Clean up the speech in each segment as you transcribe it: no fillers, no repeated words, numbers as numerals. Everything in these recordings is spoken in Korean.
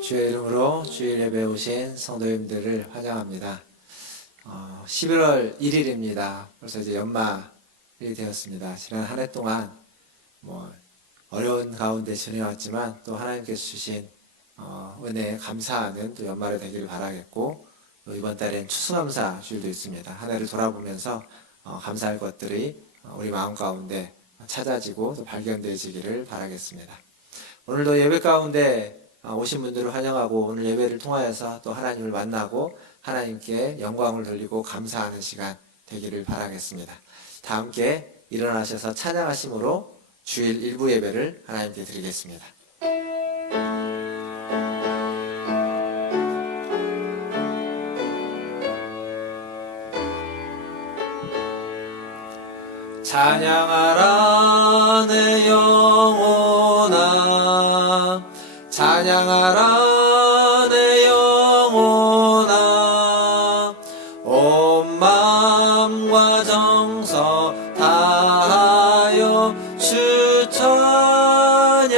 주의 이름으로 주일 예배 오신 성도님들을 환영합니다. 11월 1일입니다. 벌써 이제 연말이 되었습니다. 지난 한 해 동안 어려운 가운데 지내왔지만 또 하나님께서 주신 은혜에 감사하는 또 연말이 되기를 바라겠고, 또 이번 달엔 추수감사 주일도 있습니다. 한 해를 돌아보면서 감사할 것들이 우리 마음 가운데 찾아지고 또 발견되어지기를 바라겠습니다. 오늘도 예배 가운데 오신 분들을 환영하고, 오늘 예배를 통하여서 또 하나님을 만나고 하나님께 영광을 돌리고 감사하는 시간 되기를 바라겠습니다. 다 함께 일어나셔서 찬양하심으로 주일 일부 예배를 하나님께 드리겠습니다. 찬양하라 내 영혼아, 찬양하라 내 영혼아, 온 마음과 정서 다하여 주 찬양하라.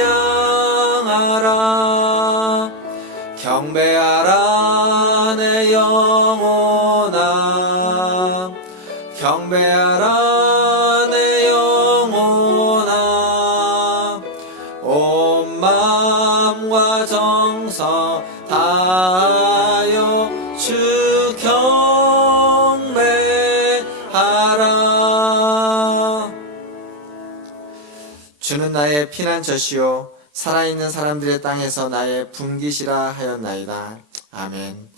경배하라 내 영혼아, 경배하라 내 영혼아, 온 마음과 정서 다하여 주 경배하라. 주는 나의 피난처시요 살아있는 사람들의 땅에서 나의 분깃이라 하였나이다. 아멘.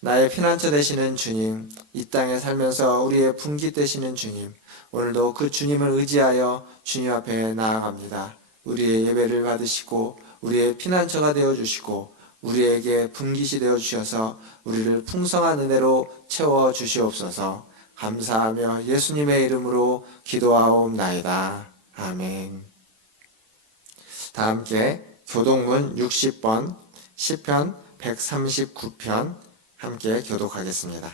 나의 피난처 되시는 주님, 이 땅에 살면서 우리의 분깃 되시는 주님, 오늘도 그 주님을 의지하여 주님 앞에 나아갑니다. 우리의 예배를 받으시고 우리의 피난처가 되어주시고 우리에게 분깃이 되어주셔서 우리를 풍성한 은혜로 채워주시옵소서. 감사하며 예수님의 이름으로 기도하옵나이다. 아멘. 다 함께 교독문 60번, 시편 139편 함께 교독하겠습니다.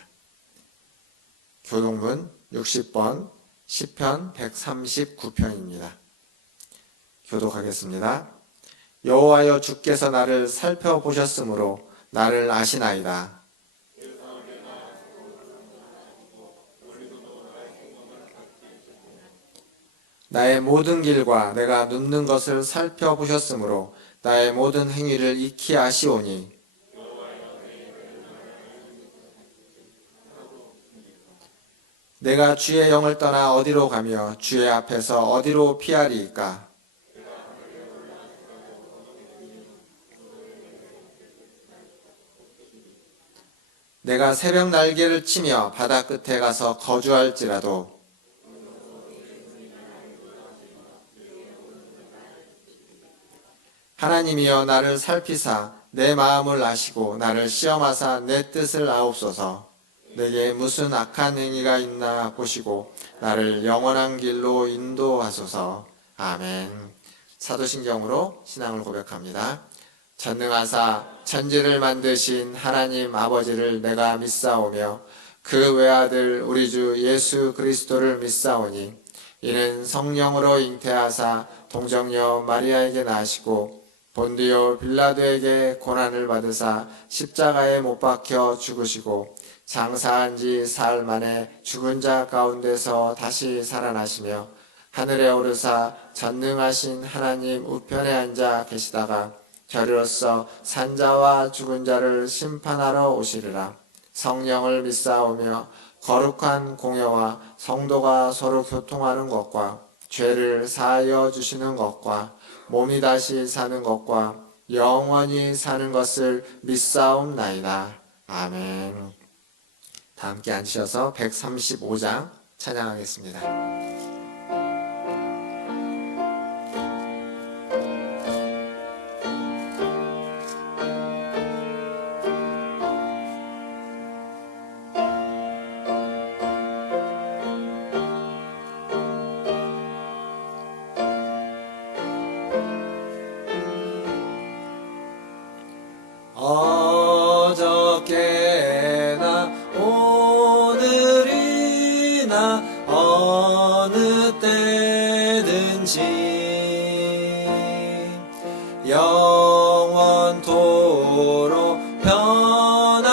교독문 60번, 시편 139편입니다. 교독하겠습니다. 여호와여, 주께서 나를 살펴보셨으므로 나를 아시나이다. 나의 모든 길과 내가 눕는 것을 살펴보셨으므로 나의 모든 행위를 익히 아시오니, 내가 주의 영을 떠나 어디로 가며 주의 앞에서 어디로 피하리이까? 내가 새벽 날개를 치며 바다 끝에 가서 거주할지라도 하나님이여, 나를 살피사 내 마음을 아시고 나를 시험하사 내 뜻을 아옵소서. 내게 무슨 악한 행위가 있나 보시고 나를 영원한 길로 인도하소서. 아멘. 사도신경으로 신앙을 고백합니다. 전능하사 천지를 만드신 하나님 아버지를 내가 믿사오며 그 외아들 우리 주 예수 그리스도를 믿사오니, 이는 성령으로 잉태하사 동정녀 마리아에게 나시고 본디오 빌라도에게 고난을 받으사 십자가에 못 박혀 죽으시고 장사한 지 사흘 만에 죽은 자 가운데서 다시 살아나시며 하늘에 오르사 전능하신 하나님 우편에 앉아 계시다가 저리로서 산자와 죽은 자를 심판하러 오시리라. 성령을 믿사오며 거룩한 공회와 성도가 서로 교통하는 것과 죄를 사하여 주시는 것과 몸이 다시 사는 것과 영원히 사는 것을 믿사옵나이다. 아멘. 다 함께 앉으셔서 135장 찬양하겠습니다. 어저께나 오늘이나 어느 때든지 영원토록 참고로 변함없는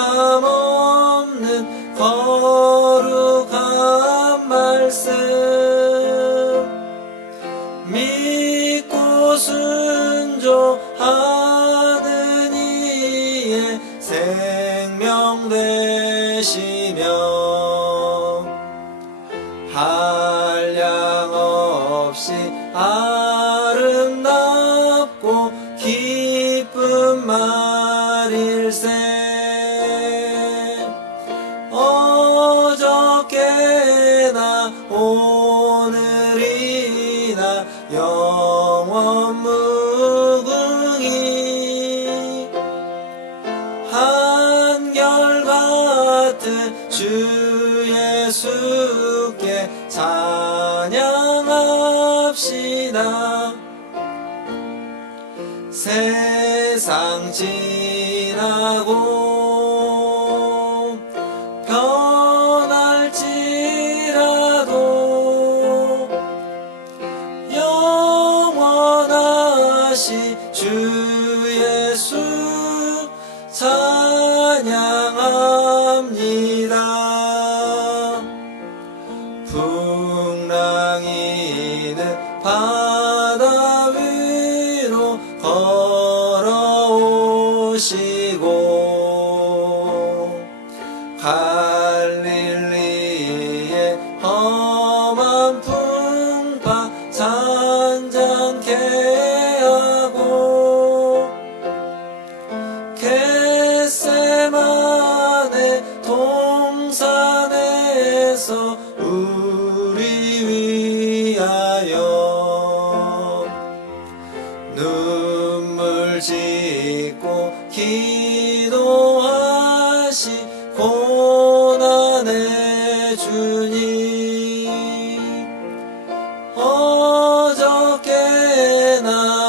거룩한 말씀 믿고 순종하는 이의 생명 되시며 한량없이 아름답고 기쁜 말일세 어저께나 오늘이나 영원 무궁히 한결같은 주 예수께 찬양합시다. 세상 지나고 변할지라도 영원하시 주 예수 찬양합니다. 풍랑이는 바다 위로 걸어오시고 갈릴리의 험한 풍파 잔잔케 하고 겟세마네 동산에서 우리 위하여 눈물 짓고 기도하시 고난의 주님 어저께나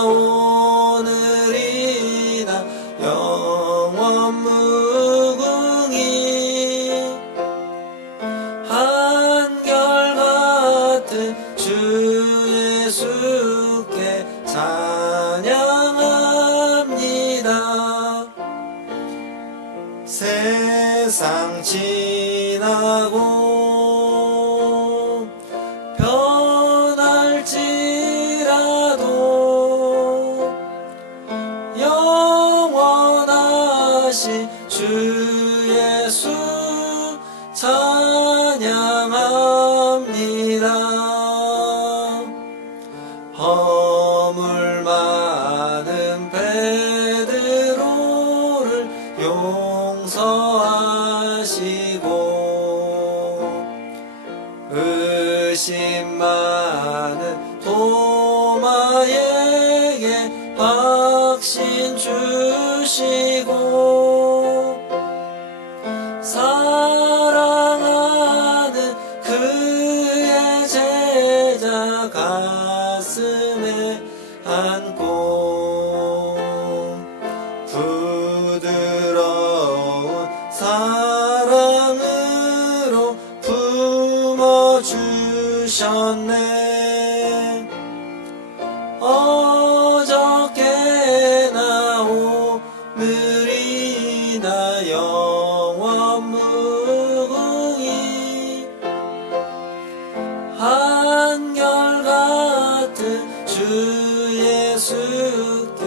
오늘이나 영원 무궁히 한결같은 주 예수께 찬양합니다. 세상 지나고 변할지라도 영원하신 주 예수 찬양합니다. 허물 많은 베드로를 용서하시고 의심 많은 도마에게 확신 주시고 사랑하는 그의 제자 가슴에 안고 부드러운 사랑으로 품어주셨네. 어저께나 오늘이나 영원 무궁히 한결같은 주 예수께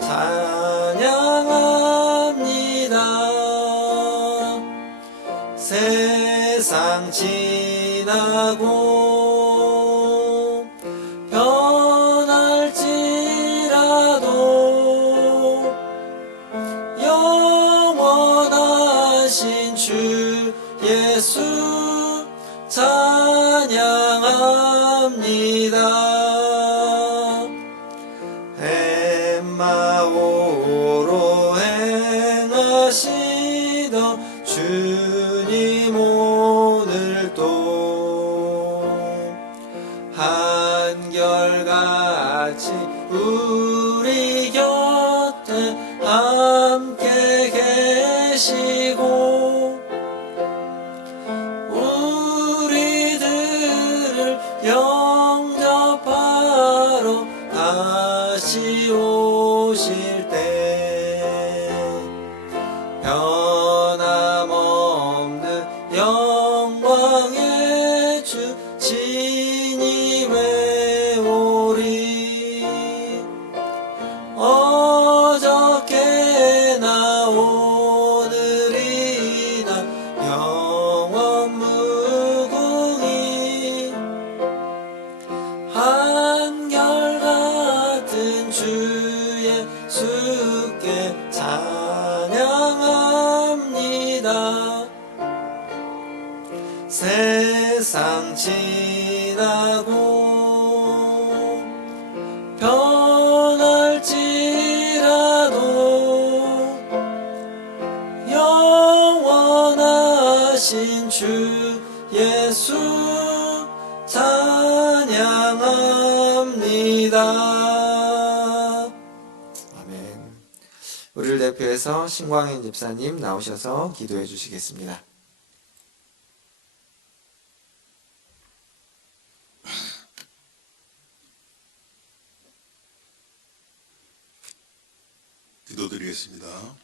찬양합니다. 세상 지나고 변할지라도 영원하신 주 예수 찬양합니다. 엠마오로 행하시던 주님 오늘도 한결같이 우리 곁에 함께 계시고 우리들을 영접하러 다시 오실 때 오늘이 난 영원 무궁히 한결같은 주 예수께 찬양합니다. 세상 지나고 변할지라도 영원하신 주 예수 찬양합니다. 아멘. 우리를 대표해서 신광인 집사님 나오셔서 기도해 주시겠습니다. 기도드리겠습니다.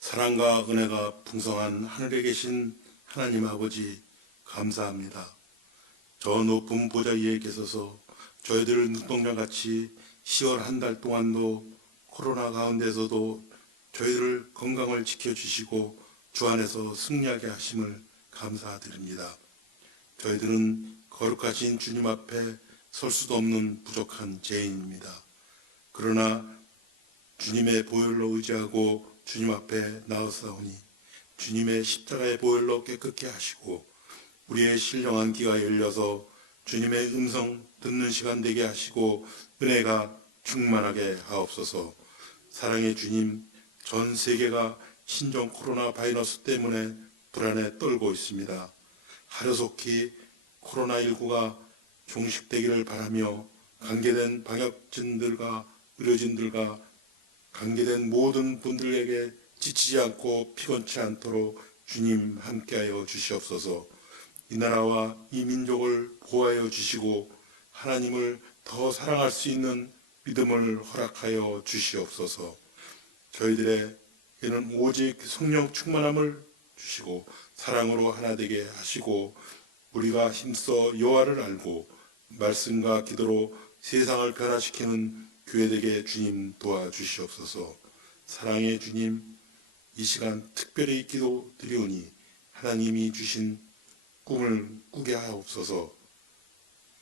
사랑과 은혜가 풍성한 하늘에 계신 하나님 아버지 감사합니다. 저 높은 보좌 위에 계셔서 저희들을 눈동자같이 10월 한 달 동안도 코로나 가운데서도 저희들 건강을 지켜주시고 주 안에서 승리하게 하심을 감사드립니다. 저희들은 거룩하신 주님 앞에 설 수도 없는 부족한 죄인입니다. 그러나 주님의 보혈로 의지하고 주님 앞에 나아서오니 주님의 십자가의 보혈로 깨끗게 하시고 우리의 신령한 귀가 열려서 주님의 음성 듣는 시간 되게 하시고 은혜가 충만하게 하옵소서. 사랑의 주님, 전 세계가 신종 코로나 바이러스 때문에 불안에 떨고 있습니다. 하루속히 코로나19가 종식되기를 바라며 관계된 방역진들과 의료진들과 관계된 모든 분들에게 지치지 않고 피곤치 않도록 주님 함께하여 주시옵소서. 이 나라와 이 민족을 보호하여 주시고 하나님을 더 사랑할 수 있는 믿음을 허락하여 주시옵소서. 저희들에게는 오직 성령 충만함을 주시고 사랑으로 하나 되게 하시고 우리가 힘써 여호와를 알고 말씀과 기도로 세상을 변화시키는 교회 되게 주님 도와주시옵소서. 사랑의 주님, 이 시간 특별히 기도드리오니 하나님이 주신 꿈을 꾸게 하옵소서.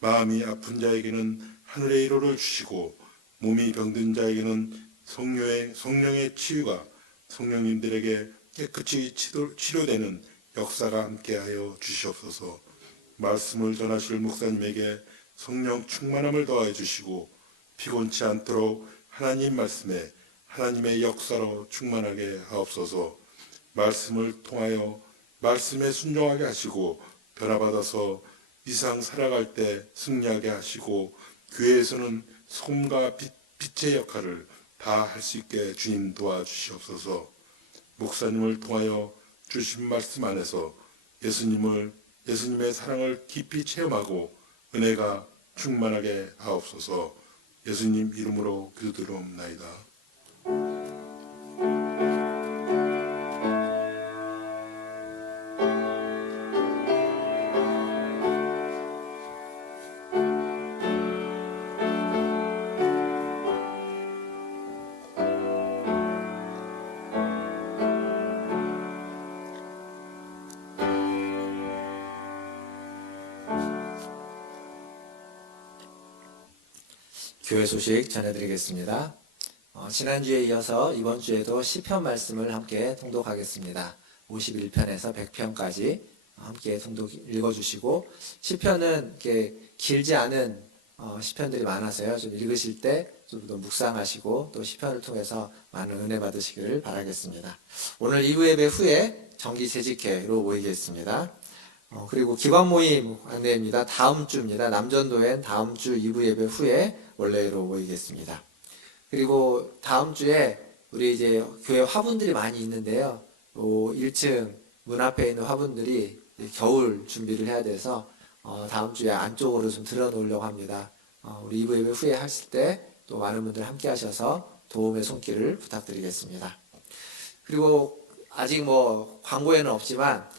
마음이 아픈 자에게는 하늘의 위로를 주시고 몸이 병든 자에게는 성령의 치유가 성령님들에게 깨끗이 치료되는 역사가 함께하여 주시옵소서. 말씀을 전하실 목사님에게 성령 충만함을 더하여 주시고 피곤치 않도록 하나님 말씀에 하나님의 역사로 충만하게 하옵소서. 말씀을 통하여 말씀에 순종하게 하시고 변화받아서 이 세상 살아갈 때 승리하게 하시고 교회에서는 소금과 빛의 역할을 다 할 수 있게 주님 도와주시옵소서. 목사님을 통하여 주신 말씀 안에서 예수님의 사랑을 깊이 체험하고 은혜가 충만하게 하옵소서. 예수님 이름으로 기도드리옵나이다. 교회 소식 전해드리겠습니다. 지난주에 이어서 이번 주에도 시편 말씀을 함께 통독하겠습니다. 51편에서 100편까지 함께 통독 읽어주시고 시편은 이렇게 길지 않은 시편들이 많아서요. 좀 읽으실 때 좀 더 묵상하시고 또 시편을 통해서 많은 은혜 받으시기를 바라겠습니다. 오늘 2부 예배 후에 정기재직회로 모이겠습니다. 그리고 기관 모임 안내입니다. 다음 주입니다. 남전도엔 다음 주 2부 예배 후에 원래로 모이겠습니다. 그리고 다음 주에 우리 이제 교회 화분들이 많이 있는데요. 1층 문 앞에 있는 화분들이 겨울 준비를 해야 돼서 다음 주에 안쪽으로 좀 들어놓으려고 합니다. 우리 2부 예배 후에 하실 때 또 많은 분들 함께 하셔서 도움의 손길을 부탁드리겠습니다. 그리고 아직 광고에는 없지만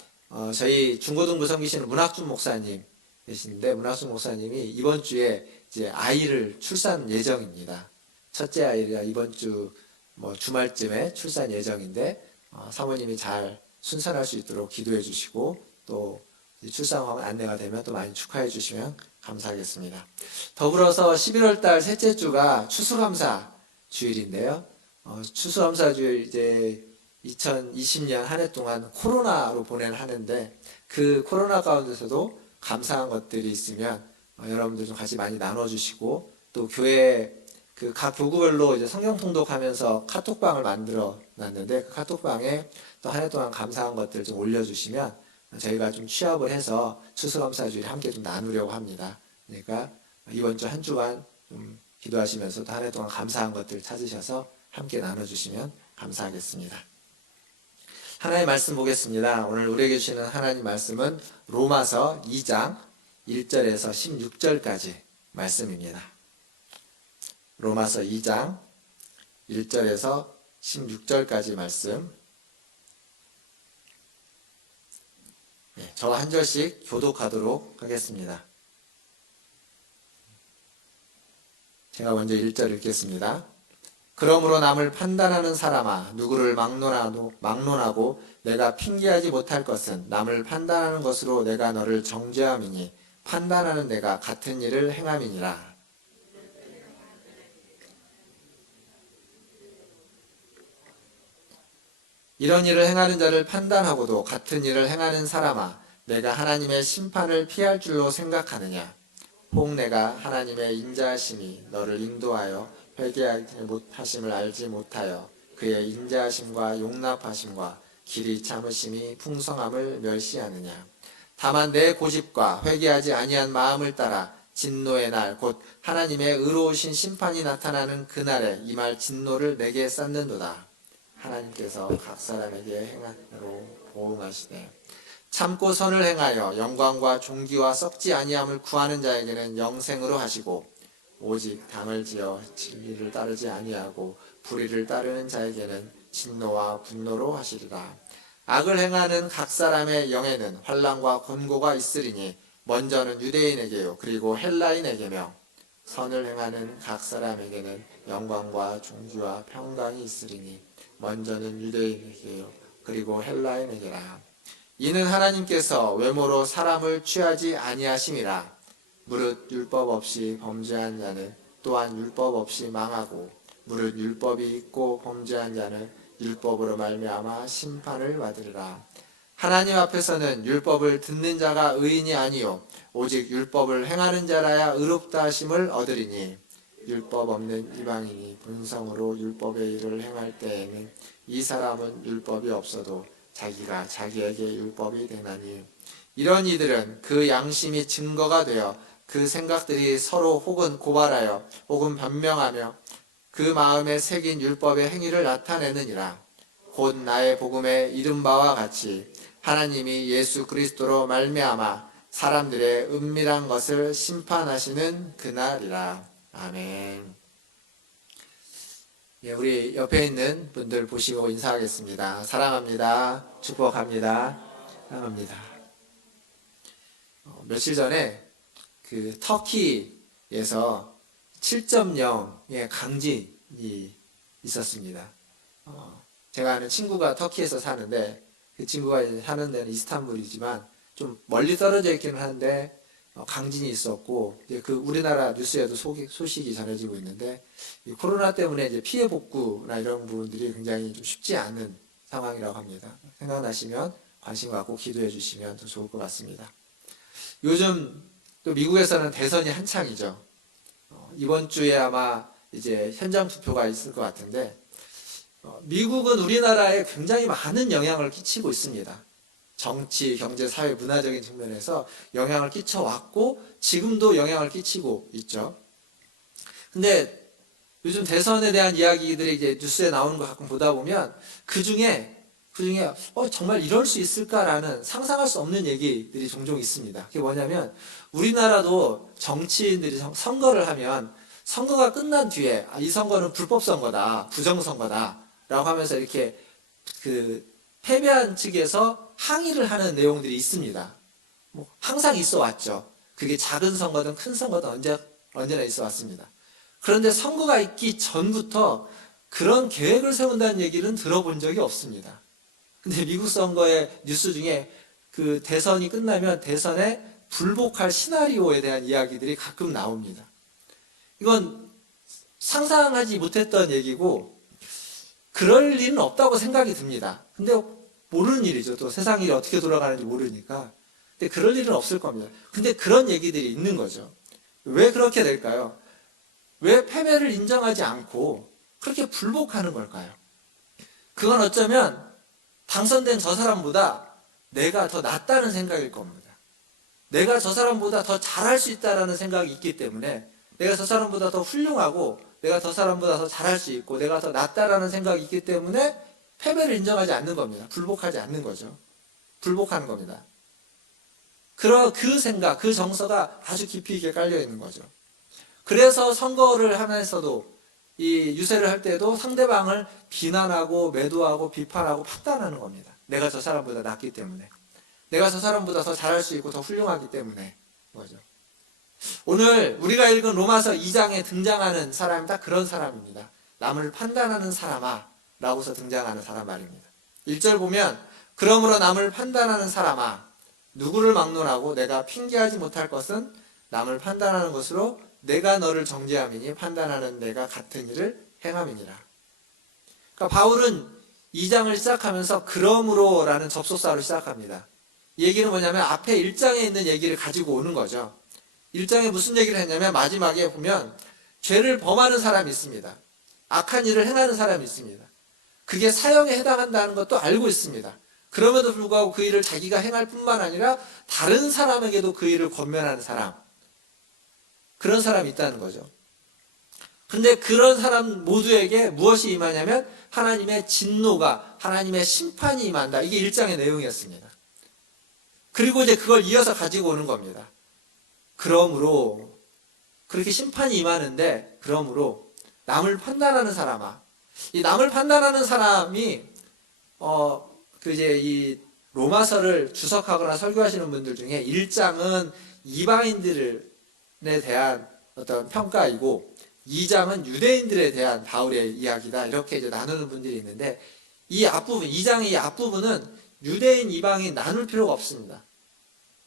저희 중고등부 섬기시는 문학준 목사님 계시는데 문학준 목사님이 이번 주에 이제 아이를 출산 예정입니다. 첫째 아이가 이번 주 뭐 주말쯤에 출산 예정인데 사모님이 잘 순산할 수 있도록 기도해 주시고 또 출산 안내가 되면 또 많이 축하해 주시면 감사하겠습니다. 더불어서 11월 달 셋째 주가 추수감사 주일인데요. 추수감사 주일 이제 2020년 한 해 동안 코로나로 보낸 한 해인데 그 코로나 가운데서도 감사한 것들이 있으면 여러분들 좀 같이 많이 나눠주시고 또 교회 그 각 교구별로 이제 성경 통독하면서 카톡방을 만들어 놨는데 그 카톡방에 또 한 해 동안 감사한 것들 좀 올려주시면 저희가 좀 취합을 해서 추수감사주일 함께 좀 나누려고 합니다. 그러니까 이번 주 한 주간 좀 기도하시면서 또 한 해 동안 감사한 것들 찾으셔서 함께 나눠주시면 감사하겠습니다. 하나님의 말씀 보겠습니다. 오늘 우리에게 주시는 하나님 말씀은 로마서 2장 1절에서 16절까지 말씀입니다. 로마서 2장 1절에서 16절까지 말씀. 저와 한 절씩 교독하도록 하겠습니다. 제가 먼저 1절 읽겠습니다. 그러므로 남을 판단하는 사람아, 누구를 막론하고 내가 핑계하지 못할 것은 남을 판단하는 것으로 내가 너를 정죄함이니 판단하는 내가 같은 일을 행함이니라. 이런 일을 행하는 자를 판단하고도 같은 일을 행하는 사람아, 내가 하나님의 심판을 피할 줄로 생각하느냐? 혹 내가 하나님의 인자하심이 너를 인도하여 회개하지 못하심을 알지 못하여 그의 인자하심과 용납하심과 길이 참으심이 풍성함을 멸시하느냐? 다만 내 고집과 회개하지 아니한 마음을 따라 진노의 날 곧 하나님의 의로우신 심판이 나타나는 그날에 임할 진노를 내게 쌓는도다. 하나님께서 각 사람에게 행함으로 보응하시되 참고 선을 행하여 영광과 존귀와 썩지 아니함을 구하는 자에게는 영생으로 하시고 오직 당을 지어 진리를 따르지 아니하고 불의를 따르는 자에게는 진노와 분노로 하시리라. 악을 행하는 각 사람의 영에는 환난과 곤고가 있으리니 먼저는 유대인에게요 그리고 헬라인에게며 선을 행하는 각 사람에게는 영광과 존귀와 평강이 있으리니 먼저는 유대인에게요 그리고 헬라인에게라. 이는 하나님께서 외모로 사람을 취하지 아니하심이라. 무릇 율법 없이 범죄한 자는 또한 율법 없이 망하고 무릇 율법이 있고 범죄한 자는 율법으로 말미암아 심판을 받으리라. 하나님 앞에서는 율법을 듣는 자가 의인이 아니요 오직 율법을 행하는 자라야 의롭다 하심을 얻으리니 율법 없는 이방인이 본성으로 율법의 일을 행할 때에는 이 사람은 율법이 없어도 자기가 자기에게 율법이 되나니 이런 이들은 그 양심이 증거가 되어 그 생각들이 서로 혹은 고발하여 혹은 변명하며 그 마음에 새긴 율법의 행위를 나타내느니라. 곧 나의 복음에 이른 바와 같이 하나님이 예수 그리스도로 말미암아 사람들의 은밀한 것을 심판하시는 그날이라. 아멘. 예, 우리 옆에 있는 분들 보시고 인사하겠습니다. 사랑합니다. 축복합니다. 사랑합니다. 며칠 전에 그 터키에서 7.0의 강진이 있었습니다. 제가 아는 친구가 터키에서 사는데 그 친구가 사는 데는 이스탄불이지만 좀 멀리 떨어져 있기는 한데 강진이 있었고 그 우리나라 뉴스에도 소식이 전해지고 있는데 이 코로나 때문에 이제 피해 복구나 이런 부분들이 굉장히 좀 쉽지 않은 상황이라고 합니다. 생각나시면 관심 갖고 기도해 주시면 더 좋을 것 같습니다. 요즘 또 미국에서는 대선이 한창이죠. 이번 주에 아마 이제 현장 투표가 있을 것 같은데 미국은 우리나라에 굉장히 많은 영향을 끼치고 있습니다. 정치, 경제, 사회, 문화적인 측면에서 영향을 끼쳐왔고 지금도 영향을 끼치고 있죠. 근데 요즘 대선에 대한 이야기들이 이제 뉴스에 나오는 거 가끔 보다 보면 그 중에 정말 이럴 수 있을까라는 상상할 수 없는 얘기들이 종종 있습니다. 그게 뭐냐면 우리나라도 정치인들이 선거를 하면 선거가 끝난 뒤에 이 선거는 불법 선거다, 부정 선거다라고 하면서 이렇게 그 패배한 측에서 항의를 하는 내용들이 있습니다. 뭐 항상 있어 왔죠. 그게 작은 선거든 큰 선거든 언제나 있어 왔습니다. 그런데 선거가 있기 전부터 그런 계획을 세운다는 얘기는 들어본 적이 없습니다. 근데 미국 선거의 뉴스 중에 그 대선이 끝나면 대선에 불복할 시나리오에 대한 이야기들이 가끔 나옵니다. 이건 상상하지 못했던 얘기고 그럴 일은 없다고 생각이 듭니다. 근데 모르는 일이죠. 또 세상 일이 어떻게 돌아가는지 모르니까. 근데 그럴 일은 없을 겁니다. 근데 그런 얘기들이 있는 거죠. 왜 그렇게 될까요? 왜 패배를 인정하지 않고 그렇게 불복하는 걸까요? 그건 어쩌면 당선된 저 사람보다 내가 더 낫다는 생각일 겁니다. 내가 저 사람보다 더 잘할 수 있다는 생각이 있기 때문에 내가 저 사람보다 더 훌륭하고 내가 저 사람보다 더 잘할 수 있고 내가 더 낫다라는 생각이 있기 때문에 패배를 인정하지 않는 겁니다. 불복하지 않는 거죠. 불복하는 겁니다. 그 생각, 그 정서가 아주 깊이 있게 깔려 있는 거죠. 그래서 선거를 하면서도 이 유세를 할 때도 상대방을 비난하고 매도하고 비판하고 판단하는 겁니다. 내가 저 사람보다 낫기 때문에. 내가 저 사람보다 더 잘할 수 있고 더 훌륭하기 때문에. 뭐죠. 오늘 우리가 읽은 로마서 2장에 등장하는 사람이 딱 그런 사람입니다. 남을 판단하는 사람아 라고서 등장하는 사람 말입니다. 1절 보면 그러므로 남을 판단하는 사람아 누구를 막론하고 내가 핑계하지 못할 것은 남을 판단하는 것으로 내가 너를 정죄함이니 판단하는 내가 같은 일을 행함이니라. 그러니까 바울은 2장을 시작하면서 그러므로 라는 접속사로 시작합니다. 이 얘기는 뭐냐면 앞에 1장에 있는 얘기를 가지고 오는 거죠. 1장에 무슨 얘기를 했냐면 마지막에 보면 죄를 범하는 사람이 있습니다. 악한 일을 행하는 사람이 있습니다. 그게 사형에 해당한다는 것도 알고 있습니다. 그럼에도 불구하고 그 일을 자기가 행할 뿐만 아니라 다른 사람에게도 그 일을 권면하는 사람. 그런 사람이 있다는 거죠. 근데 그런 사람 모두에게 무엇이 임하냐면 하나님의 진노가, 하나님의 심판이 임한다. 이게 1장의 내용이었습니다. 그리고 이제 그걸 이어서 가지고 오는 겁니다. 그러므로 그렇게 심판이 임하는데 그러므로 남을 판단하는 사람아. 이 남을 판단하는 사람이 이제 이 로마서를 주석하거나 설교하시는 분들 중에 1장은 이방인들에 대한 어떤 평가이고 2장은 유대인들에 대한 바울의 이야기다. 이렇게 이제 나누는 분들이 있는데 이 앞부분, 2장의 이 앞부분은 유대인, 이방인 나눌 필요가 없습니다.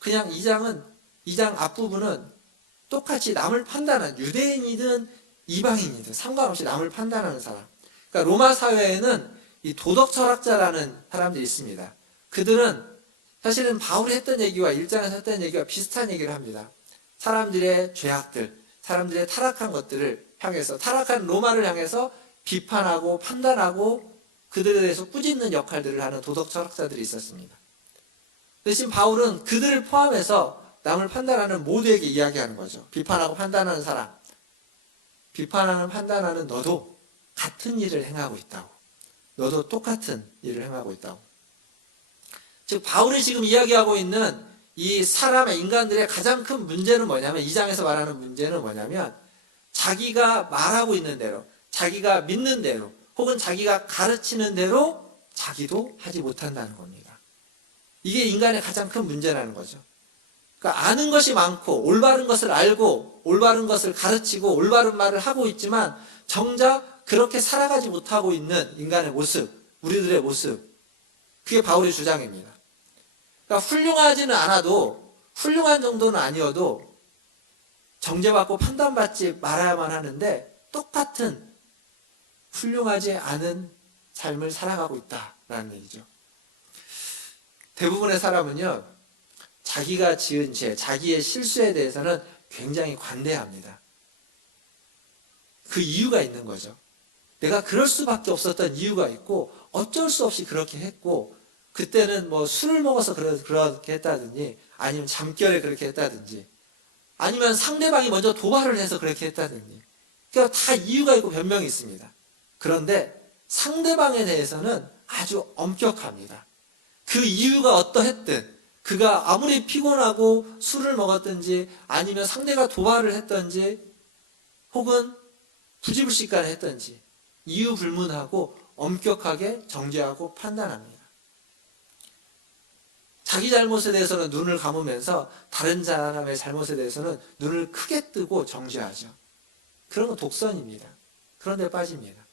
그냥 2장 앞부분은 똑같이 남을 판단하는 유대인이든 이방인이든 상관없이 남을 판단하는 사람. 그러니까 로마 사회에는 이 도덕 철학자라는 사람들이 있습니다. 그들은 사실은 바울이 했던 얘기와 1장에서 했던 얘기와 비슷한 얘기를 합니다. 사람들의 죄악들, 사람들의 타락한 것들을 향해서, 타락한 로마를 향해서 비판하고 판단하고 그들에 대해서 꾸짖는 역할들을 하는 도덕 철학자들이 있었습니다. 대신 바울은 그들을 포함해서 남을 판단하는 모두에게 이야기하는 거죠. 비판하고 판단하는 사람, 비판하는 판단하는 너도 같은 일을 행하고 있다고. 너도 똑같은 일을 행하고 있다고. 즉 바울이 지금 이야기하고 있는 이 사람의 인간들의 가장 큰 문제는 뭐냐면 2장에서 말하는 문제는 뭐냐면 자기가 말하고 있는 대로, 자기가 믿는 대로, 혹은 자기가 가르치는 대로 자기도 하지 못한다는 겁니다. 이게 인간의 가장 큰 문제라는 거죠. 그러니까 아는 것이 많고 올바른 것을 알고 올바른 것을 가르치고 올바른 말을 하고 있지만 정작 그렇게 살아가지 못하고 있는 인간의 모습, 우리들의 모습, 그게 바울의 주장입니다. 그러니까 훌륭하지는 않아도 훌륭한 정도는 아니어도 정죄받고 판단받지 말아야만 하는데 똑같은 훌륭하지 않은 삶을 살아가고 있다라는 얘기죠. 대부분의 사람은요, 자기가 지은 죄, 자기의 실수에 대해서는 굉장히 관대합니다. 그 이유가 있는 거죠. 내가 그럴 수밖에 없었던 이유가 있고 어쩔 수 없이 그렇게 했고 그때는 뭐 술을 먹어서 그렇게 했다든지 아니면 잠결에 그렇게 했다든지 아니면 상대방이 먼저 도발을 해서 그렇게 했다든지 그러니까 다 이유가 있고 변명이 있습니다. 그런데 상대방에 대해서는 아주 엄격합니다. 그 이유가 어떠했든 그가 아무리 피곤하고 술을 먹었든지 아니면 상대가 도발을 했든지 혹은 부지불식간에 했든지 이유 불문하고 엄격하게 정죄하고 판단합니다. 자기 잘못에 대해서는 눈을 감으면서 다른 사람의 잘못에 대해서는 눈을 크게 뜨고 정죄하죠. 그런 건 독선입니다. 그런 데 빠집니다.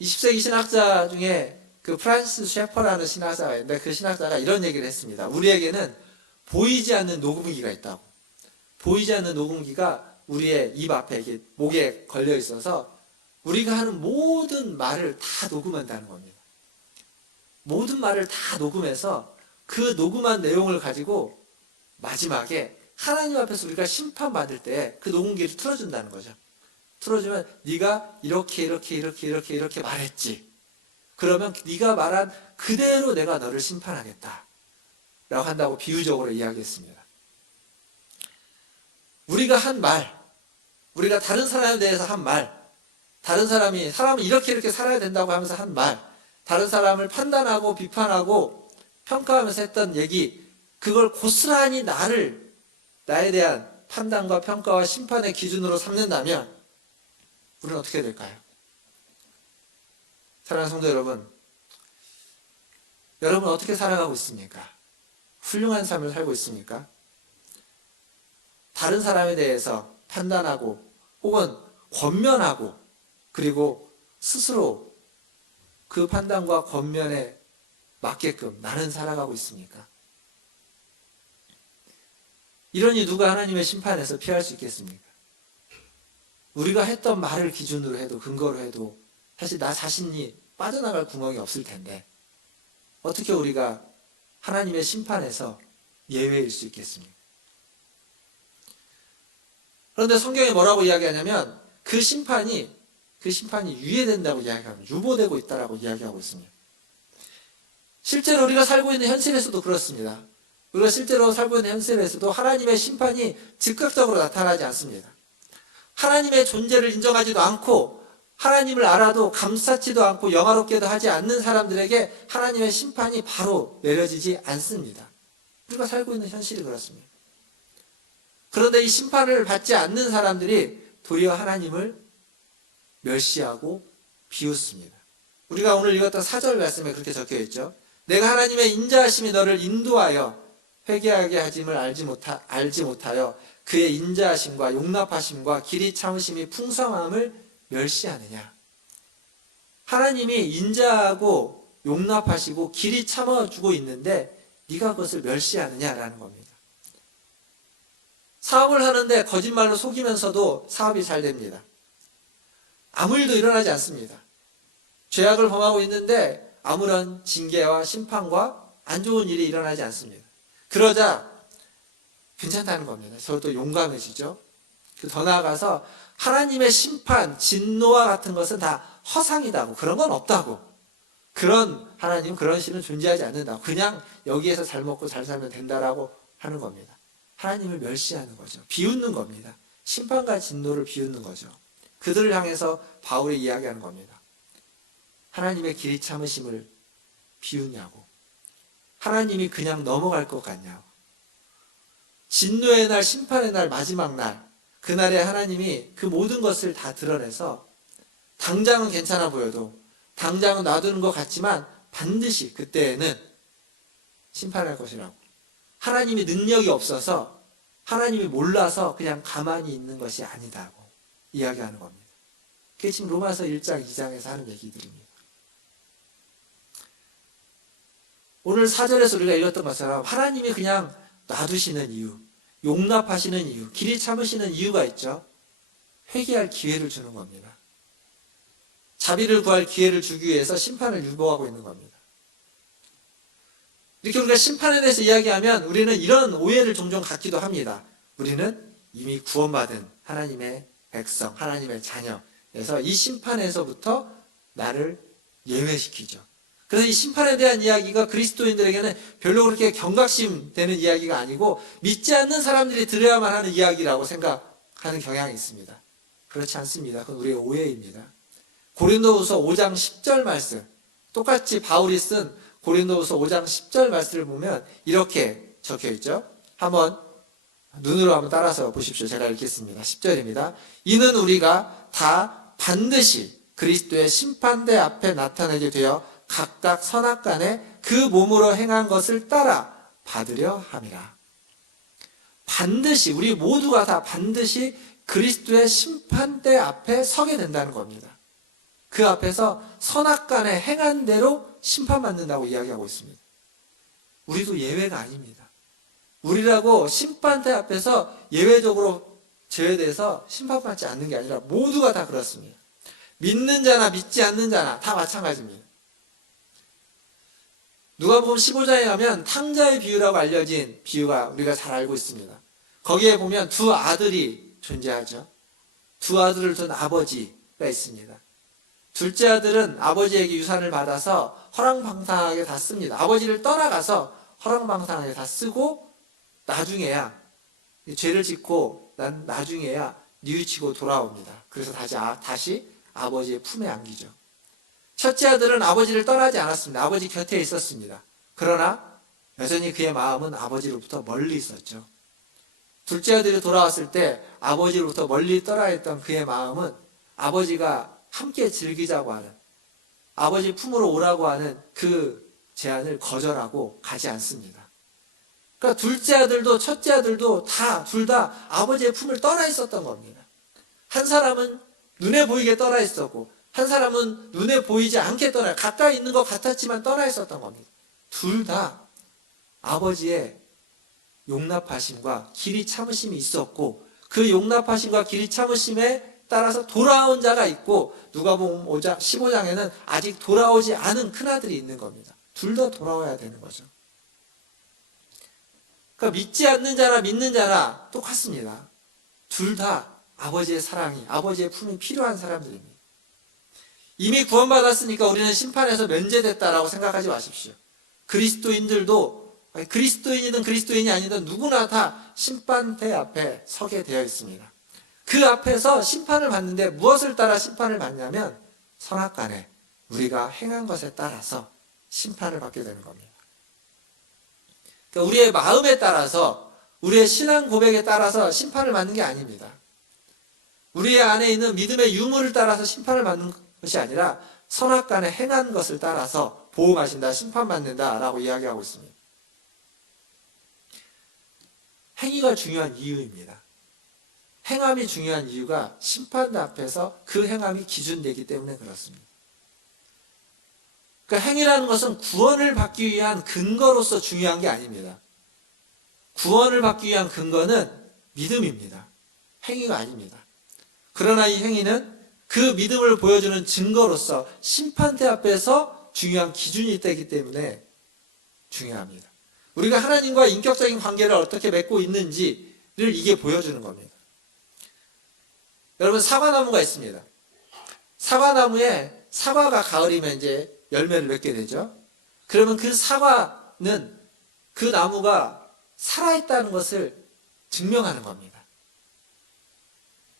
20세기 신학자 중에 그 프란시스 셰퍼라는 신학자가 있는데 그 신학자가 이런 얘기를 했습니다. 우리에게는 보이지 않는 녹음기가 있다고. 보이지 않는 녹음기가 우리의 입 앞에 이렇게 목에 걸려 있어서 우리가 하는 모든 말을 다 녹음한다는 겁니다. 모든 말을 다 녹음해서 그 녹음한 내용을 가지고 마지막에 하나님 앞에서 우리가 심판받을 때 그 녹음기를 틀어준다는 거죠. 틀어주면 네가 이렇게 말했지. 그러면 네가 말한 그대로 내가 너를 심판하겠다 라고 한다고 비유적으로 이야기했습니다. 우리가 한 말, 우리가 다른 사람에 대해서 한 말, 사람은 이렇게 살아야 된다고 하면서 한 말, 다른 사람을 판단하고 비판하고 평가하면서 했던 얘기, 그걸 고스란히 나에 대한 판단과 평가와 심판의 기준으로 삼는다면 우리는 어떻게 될까요? 사랑하는 성도 여러분, 여러분 어떻게 살아가고 있습니까? 훌륭한 삶을 살고 있습니까? 다른 사람에 대해서 판단하고 혹은 권면하고 그리고 스스로 그 판단과 권면에 맞게끔 나는 살아가고 있습니까? 이러니 누가 하나님의 심판에서 피할 수 있겠습니까? 우리가 했던 말을 기준으로 해도 근거로 해도 사실 나 자신이 빠져나갈 구멍이 없을 텐데 어떻게 우리가 하나님의 심판에서 예외일 수 있겠습니까? 그런데 성경에 뭐라고 이야기하냐면 그 심판이 유예된다고 이야기합니다. 유보되고 있다라고 이야기하고 있습니다. 실제로 우리가 살고 있는 현실에서도 그렇습니다. 우리가 실제로 살고 있는 현실에서도 하나님의 심판이 즉각적으로 나타나지 않습니다. 하나님의 존재를 인정하지도 않고 하나님을 알아도 감사치도 않고 영화롭게도 하지 않는 사람들에게 하나님의 심판이 바로 내려지지 않습니다. 우리가 살고 있는 현실이 그렇습니다. 그런데 이 심판을 받지 않는 사람들이 도리어 하나님을 멸시하고 비웃습니다. 우리가 오늘 읽었던 4절 말씀에 그렇게 적혀 있죠. 내가 하나님의 인자하심이 너를 인도하여 회개하게 하심을 알지 못하여 그의 인자하심과 용납하심과 길이 참으심이 풍성함을 멸시하느냐. 하나님이 인자하고 용납하시고 길이 참아주고 있는데 네가 그것을 멸시하느냐라는 겁니다. 사업을 하는데 거짓말로 속이면서도 사업이 잘 됩니다. 아무 일도 일어나지 않습니다. 죄악을 범하고 있는데 아무런 징계와 심판과 안 좋은 일이 일어나지 않습니다. 그러자 괜찮다는 겁니다. 저도 용감해지죠. 더 나아가서 하나님의 심판, 진노와 같은 것은 다 허상이다고, 그런 건 없다고, 그런 하나님, 그런 신은 존재하지 않는다고, 그냥 여기에서 잘 먹고 잘 살면 된다라고 하는 겁니다. 하나님을 멸시하는 거죠. 비웃는 겁니다. 심판과 진노를 비웃는 거죠. 그들을 향해서 바울이 이야기하는 겁니다. 하나님의 길이 참으심을 비웃냐고. 하나님이 그냥 넘어갈 것 같냐고. 진노의 날, 심판의 날, 마지막 날, 그날에 하나님이 그 모든 것을 다 드러내서 당장은 괜찮아 보여도, 당장은 놔두는 것 같지만 반드시 그때에는 심판할 것이라고. 하나님이 능력이 없어서, 하나님이 몰라서 그냥 가만히 있는 것이 아니다고 이야기하는 겁니다. 그게 지금 로마서 1장, 2장에서 하는 얘기들입니다. 오늘 4절에서 우리가 읽었던 것처럼 하나님이 그냥 놔두시는 이유, 용납하시는 이유, 길이 참으시는 이유가 있죠. 회개할 기회를 주는 겁니다. 자비를 구할 기회를 주기 위해서 심판을 유보하고 있는 겁니다. 이렇게 우리가 심판에 대해서 이야기하면 우리는 이런 오해를 종종 갖기도 합니다. 우리는 이미 구원받은 하나님의 백성, 하나님의 자녀에서 이 심판에서부터 나를 예외시키죠. 그래서 이 심판에 대한 이야기가 그리스도인들에게는 별로 그렇게 경각심 되는 이야기가 아니고 믿지 않는 사람들이 들어야만 하는 이야기라고 생각하는 경향이 있습니다. 그렇지 않습니다. 그건 우리의 오해입니다. 고린도후서 5장 10절 말씀, 똑같이 바울이 쓴 고린도후서 5장 10절 말씀을 보면 이렇게 적혀 있죠. 눈으로 한번 따라서 보십시오. 제가 읽겠습니다. 10절입니다. 이는 우리가 다 반드시 그리스도의 심판대 앞에 나타나게 되어 각각 선악간에 그 몸으로 행한 것을 따라 받으려 함이라. 반드시, 우리 모두가 다 반드시 그리스도의 심판대 앞에 서게 된다는 겁니다. 그 앞에서 선악간에 행한 대로 심판받는다고 이야기하고 있습니다. 우리도 예외가 아닙니다. 우리라고 심판대 앞에서 예외적으로 제외돼서 심판받지 않는 게 아니라 모두가 다 그렇습니다. 믿는 자나 믿지 않는 자나 다 마찬가지입니다. 누가복음 15장에 가면 탕자의 비유라고 알려진 비유가 우리가 잘 알고 있습니다. 거기에 보면 두 아들이 존재하죠. 두 아들을 둔 아버지가 있습니다. 둘째 아들은 아버지에게 유산을 받아서 허랑방탕하게 다 씁니다. 아버지를 떠나가서 허랑방탕하게 다 쓰고 나중에야 죄를 짓고 난 나중에야 뉘우치고 돌아옵니다. 그래서 다시 아버지의 품에 안기죠. 첫째 아들은 아버지를 떠나지 않았습니다. 아버지 곁에 있었습니다. 그러나 여전히 그의 마음은 아버지로부터 멀리 있었죠. 둘째 아들이 돌아왔을 때 아버지로부터 멀리 떠나 있던 그의 마음은 아버지가 함께 즐기자고 하는, 아버지 품으로 오라고 하는 그 제안을 거절하고 가지 않습니다. 그러니까 둘째 아들도 첫째 아들도 둘 다 아버지의 품을 떠나 있었던 겁니다. 한 사람은 눈에 보이게 떠나 있었고 한 사람은 눈에 보이지 않게 가까이 있는 것 같았지만 떠나 있었던 겁니다. 둘 다 아버지의 용납하심과 길이 참으심이 있었고 그 용납하심과 길이 참으심에 따라서 돌아온 자가 있고 누가복음 15장에는 아직 돌아오지 않은 큰아들이 있는 겁니다. 둘 다 돌아와야 되는 거죠. 그러니까 믿지 않는 자나 믿는 자나 똑같습니다. 둘 다 아버지의 사랑이, 아버지의 품이 필요한 사람들입니다. 이미 구원받았으니까 우리는 심판에서 면제됐다라고 생각하지 마십시오. 그리스도인들도 그리스도인이든 그리스도인이 아니든 누구나 다 심판대 앞에 서게 되어 있습니다. 그 앞에서 심판을 받는데 무엇을 따라 심판을 받냐면 선악간에 우리가 행한 것에 따라서 심판을 받게 되는 겁니다. 그러니까 우리의 마음에 따라서 우리의 신앙 고백에 따라서 심판을 받는 게 아닙니다. 우리 안에 있는 믿음의 유무를 따라서 심판을 받는 것이 아니라 선악간에 행한 것을 따라서 보응하신다, 심판받는다라고 이야기하고 있습니다. 행위가 중요한 이유입니다. 행함이 중요한 이유가 심판대 앞에서 그 행함이 기준되기 때문에 그렇습니다. 그러니까 행위라는 것은 구원을 받기 위한 근거로서 중요한 게 아닙니다. 구원을 받기 위한 근거는 믿음입니다. 행위가 아닙니다. 그러나 이 행위는 그 믿음을 보여주는 증거로서 심판대 앞에서 중요한 기준이 되기 때문에 중요합니다. 우리가 하나님과 인격적인 관계를 어떻게 맺고 있는지를 이게 보여주는 겁니다. 여러분, 사과나무가 있습니다. 사과나무에 사과가 가을이면 이제 열매를 맺게 되죠. 그러면 그 사과는 그 나무가 살아있다는 것을 증명하는 겁니다.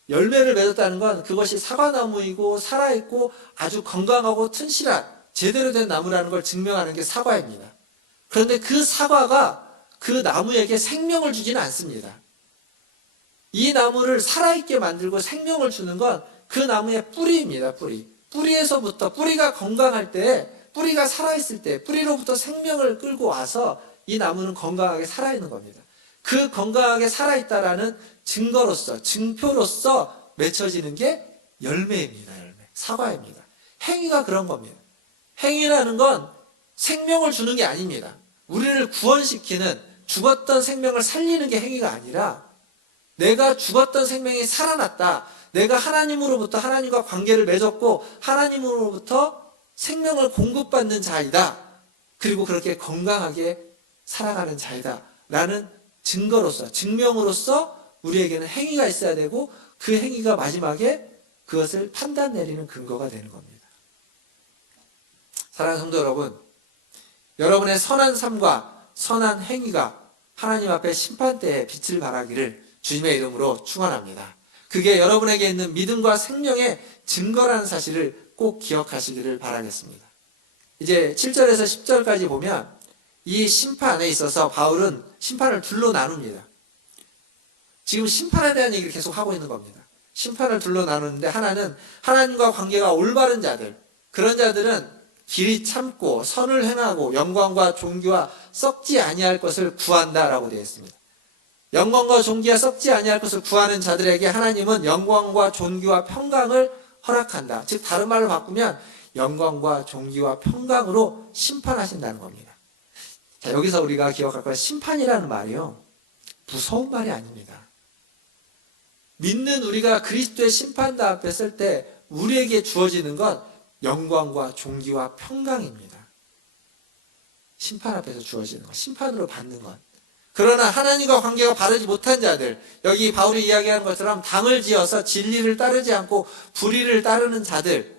열매를 맺었다는 건 그것이 사과나무이고 살아있고 아주 건강하고 튼실한 제대로 된 나무라는 걸 증명하는 게 사과입니다. 그런데 그 사과가 그 나무에게 생명을 주지는 않습니다. 이 나무를 살아있게 만들고 생명을 주는 건 그 나무의 뿌리입니다. 뿌리에서부터 뿌리가 건강할 때, 뿌리가 살아있을 때 뿌리로부터 생명을 끌고 와서 이 나무는 건강하게 살아있는 겁니다. 그 건강하게 살아있다라는 증거로서, 증표로서 맺혀지는 게 열매입니다. 사과입니다. 행위가 그런 겁니다. 행위라는 건 생명을 주는 게 아닙니다. 우리를 구원시키는, 죽었던 생명을 살리는 게 행위가 아니라 내가 죽었던 생명이 살아났다. 내가 하나님으로부터, 하나님과 관계를 맺었고 하나님으로부터 생명을 공급받는 자이다. 그리고 그렇게 건강하게 살아가는 자이다. 라는 증거로서, 증명으로서 우리에게는 행위가 있어야 되고 그 행위가 마지막에 그것을 판단 내리는 근거가 되는 겁니다. 사랑하는 성도 여러분, 여러분의 선한 삶과 선한 행위가 하나님 앞에 심판대에 빛을 발하기를 주님의 이름으로 축원합니다. 그게 여러분에게 있는 믿음과 생명의 증거라는 사실을 꼭 기억하시기를 바라겠습니다. 이제 7절에서 10절까지 보면 이 심판에 있어서 바울은 심판을 둘로 나눕니다. 지금 심판에 대한 얘기를 계속 하고 있는 겁니다. 심판을 둘로 나누는데 하나는 하나님과 관계가 올바른 자들, 그런 자들은 길이 참고 선을 행하고 영광과 존귀와 썩지 아니할 것을 구한다라고 되어 있습니다. 영광과 존귀와 썩지 아니할 것을 구하는 자들에게 하나님은 영광과 존귀와 평강을 허락한다. 즉 다른 말로 바꾸면 영광과 존귀와 평강으로 심판하신다는 겁니다. 자, 여기서 우리가 기억할 건 심판이라는 말이요, 무서운 말이 아닙니다. 믿는 우리가 그리스도의 심판대 앞에 설 때 우리에게 주어지는 건 영광과 존귀와 평강입니다. 심판 앞에서 주어지는 것, 심판으로 받는 것. 그러나 하나님과 관계가 바르지 못한 자들, 여기 바울이 이야기하는 것처럼 당을 지어서 진리를 따르지 않고 불의를 따르는 자들,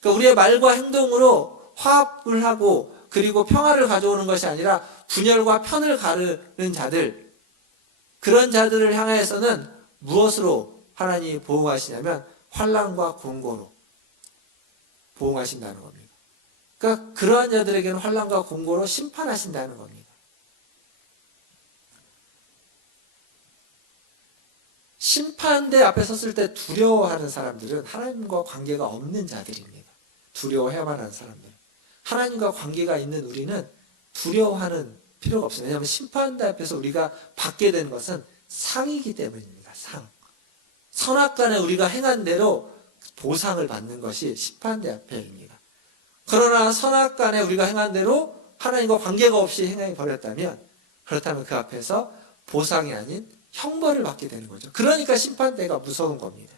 그러니까 우리의 말과 행동으로 화합을 하고 그리고 평화를 가져오는 것이 아니라 분열과 편을 가르는 자들, 그런 자들을 향해서는 무엇으로 하나님이 보응하시냐면 환난과 공고로 보응하신다는 겁니다. 그러니까 그러한 자들에게는 환난과 공고로 심판하신다는 겁니다. 심판대 앞에 섰을 때 두려워하는 사람들은 하나님과 관계가 없는 자들입니다. 두려워해야만 하는 사람들. 하나님과 관계가 있는 우리는 두려워하는 필요가 없어요. 왜냐하면 심판대 앞에서 우리가 받게 되는 것은 상이기 때문입니다. 상. 선악간에 우리가 행한 대로 보상을 받는 것이 심판대 앞에입니다. 그러나 선악간에 우리가 행한 대로 하나님과 관계가 없이 행해 버렸다면, 그렇다면 그 앞에서 보상이 아닌 형벌을 받게 되는 거죠. 그러니까 심판대가 무서운 겁니다.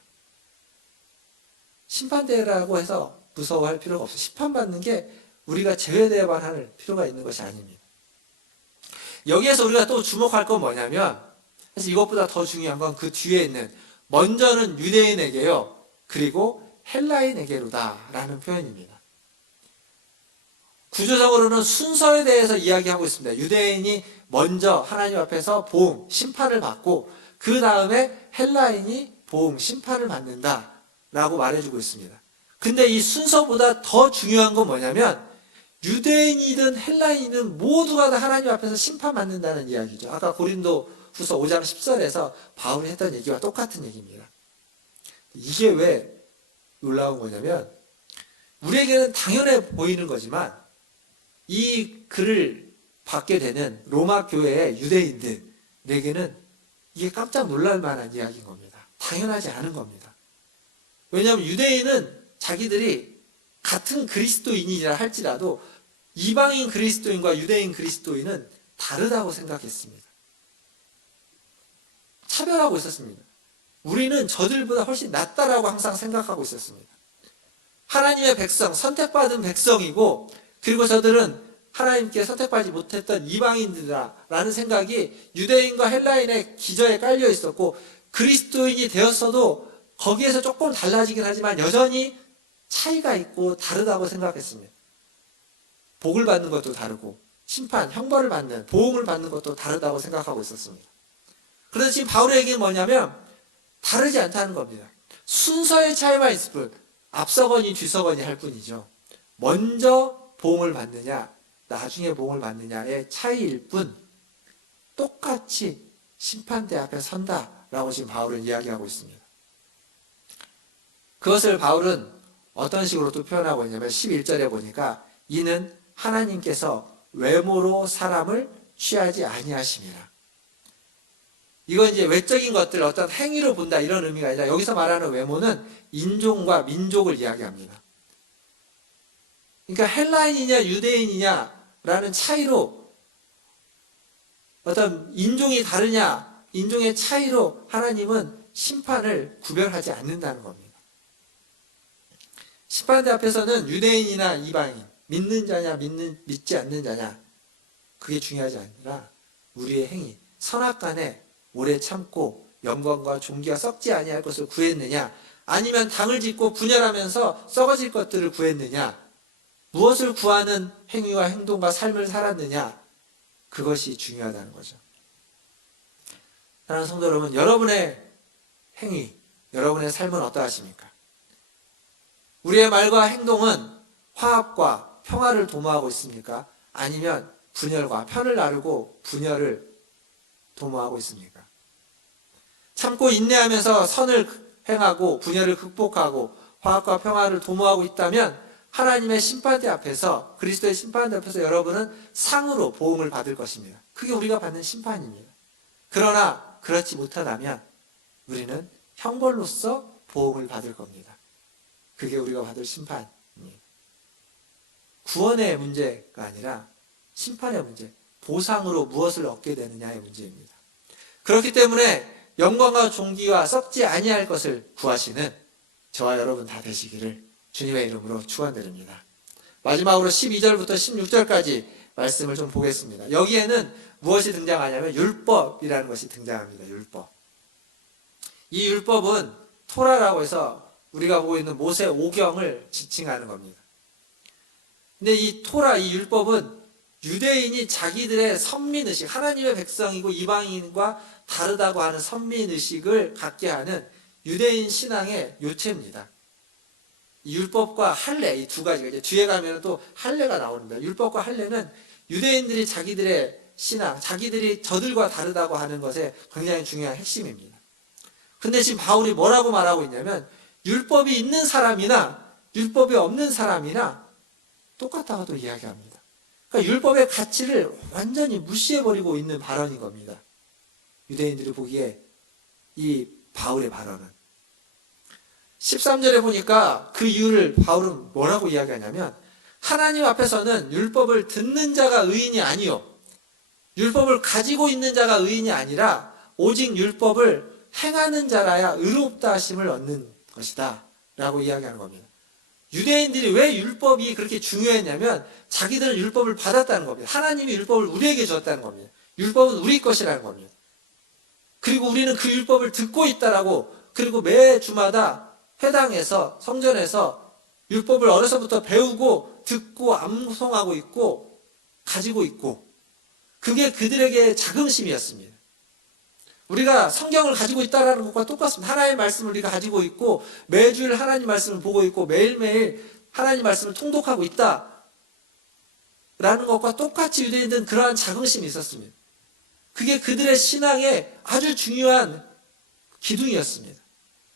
심판대라고 해서 무서워할 필요가 없어요. 심판받는 게 우리가 제외되어야만 할 필요가 있는 것이 아닙니다. 여기에서 우리가 또 주목할 건 뭐냐면, 사실 이것보다 더 중요한 건 그 뒤에 있는, 먼저는 유대인에게요, 그리고 헬라인에게로다라는 표현입니다. 구조적으로는 순서에 대해서 이야기하고 있습니다. 유대인이 먼저 하나님 앞에서 보응, 심판을 받고 그 다음에 헬라인이 보응, 심판을 받는다라고 말해주고 있습니다. 근데 이 순서보다 더 중요한 건 뭐냐면 유대인이든 헬라인이든 모두가 다 하나님 앞에서 심판받는다는 이야기죠. 아까 고린도후서 5장 10절에서 바울이 했던 얘기와 똑같은 얘기입니다. 이게 왜 놀라운 거냐면 우리에게는 당연해 보이는 거지만 이 글을 받게 되는 로마 교회의 유대인들에게는 이게 깜짝 놀랄 만한 이야기인 겁니다. 당연하지 않은 겁니다. 왜냐하면 유대인은 자기들이 같은 그리스도인이라 할지라도 이방인 그리스도인과 유대인 그리스도인은 다르다고 생각했습니다. 차별하고 있었습니다. 우리는 저들보다 훨씬 낫다라고 항상 생각하고 있었습니다. 하나님의 백성, 선택받은 백성이고 그리고 저들은 하나님께 선택받지 못했던 이방인들이라는 생각이 유대인과 헬라인의 기저에 깔려 있었고 그리스도인이 되었어도 거기에서 조금 달라지긴 하지만 여전히 차이가 있고 다르다고 생각했습니다. 복을 받는 것도 다르고 심판, 형벌을 받는, 보응을 받는 것도 다르다고 생각하고 있었습니다. 그래서 지금 바울의 얘기는 뭐냐면 다르지 않다는 겁니다. 순서의 차이만 있을 뿐, 앞서거니 뒤서거니 할 뿐이죠. 먼저 보응을 받느냐 나중에 보응을 받느냐의 차이일 뿐 똑같이 심판대 앞에 선다라고 지금 바울은 이야기하고 있습니다. 그것을 바울은 어떤 식으로 또 표현하고 있냐면 11절에 보니까 이는 하나님께서 외모로 사람을 취하지 아니하심이라. 이건 이제 외적인 것들 어떤 행위로 본다 이런 의미가 아니라 여기서 말하는 외모는 인종과 민족을 이야기합니다. 그러니까 헬라인이냐 유대인이냐라는 차이로 어떤 인종이 다르냐 인종의 차이로 하나님은 심판을 구별하지 않는다는 겁니다. 심판대 앞에서는 유대인이나 이방인, 믿는 자냐 믿지 않는 자냐 그게 중요하지 아니라 우리의 행위, 선악간에 오래 참고 영광과 존귀가 썩지 아니할 것을 구했느냐 아니면 당을 짓고 분열하면서 썩어질 것들을 구했느냐 무엇을 구하는 행위와 행동과 삶을 살았느냐 그것이 중요하다는 거죠. 사랑하는 성도 여러분, 여러분의 행위, 여러분의 삶은 어떠하십니까? 우리의 말과 행동은 화합과 평화를 도모하고 있습니까? 아니면 분열과 편을 나르고 분열을 도모하고 있습니까? 참고 인내하면서 선을 행하고 분열을 극복하고 화합과 평화를 도모하고 있다면 하나님의 심판대 앞에서 그리스도의 심판대 앞에서 여러분은 상으로 보응을 받을 것입니다. 그게 우리가 받는 심판입니다. 그러나 그렇지 못하다면 우리는 형벌로서 보응을 받을 겁니다. 그게 우리가 받을 심판. 구원의 문제가 아니라 심판의 문제, 보상으로 무엇을 얻게 되느냐의 문제입니다. 그렇기 때문에 영광과 존귀와 썩지 아니할 것을 구하시는 저와 여러분 다 되시기를 주님의 이름으로 축원드립니다. 마지막으로 12절부터 16절까지 말씀을 좀 보겠습니다. 여기에는 무엇이 등장하냐면 율법이라는 것이 등장합니다. 율법. 이 율법은 토라라고 해서 우리가 보고 있는 모세 오경을 지칭하는 겁니다. 근데 이 토라, 이 율법은 유대인이 자기들의 선민의식, 하나님의 백성이고 이방인과 다르다고 하는 선민의식을 갖게 하는 유대인 신앙의 요체입니다. 이 율법과 할례, 이 두 가지가, 이제 뒤에 가면 또 할례가 나옵니다. 율법과 할례는 유대인들이 자기들의 신앙, 자기들이 저들과 다르다고 하는 것에 굉장히 중요한 핵심입니다. 근데 지금 바울이 뭐라고 말하고 있냐면, 율법이 있는 사람이나 율법이 없는 사람이나 똑같다고도 이야기합니다. 그러니까 율법의 가치를 완전히 무시해버리고 있는 발언인 겁니다. 유대인들이 보기에 이 바울의 발언은. 13절에 보니까 그 이유를 바울은 뭐라고 이야기하냐면, 하나님 앞에서는 율법을 듣는 자가 의인이 아니요, 율법을 가지고 있는 자가 의인이 아니라 오직 율법을 행하는 자라야 의롭다 하심을 얻는 것이다 라고 이야기하는 겁니다. 유대인들이 왜 율법이 그렇게 중요했냐면 자기들은 율법을 받았다는 겁니다. 하나님이 율법을 우리에게 줬다는 겁니다. 율법은 우리 것이라는 겁니다. 그리고 우리는 그 율법을 듣고 있다라고, 그리고 매 주마다 회당에서, 성전에서 율법을 어려서부터 배우고 듣고 암송하고 있고 가지고 있고, 그게 그들에게 자긍심이었습니다. 우리가 성경을 가지고 있다는 것과 똑같습니다. 하나님의 말씀을 우리가 가지고 있고 매주일 하나님 말씀을 보고 있고 매일매일 하나님 말씀을 통독하고 있다라는 것과 똑같이 유대인들은 그러한 자긍심이 있었습니다. 그게 그들의 신앙의 아주 중요한 기둥이었습니다.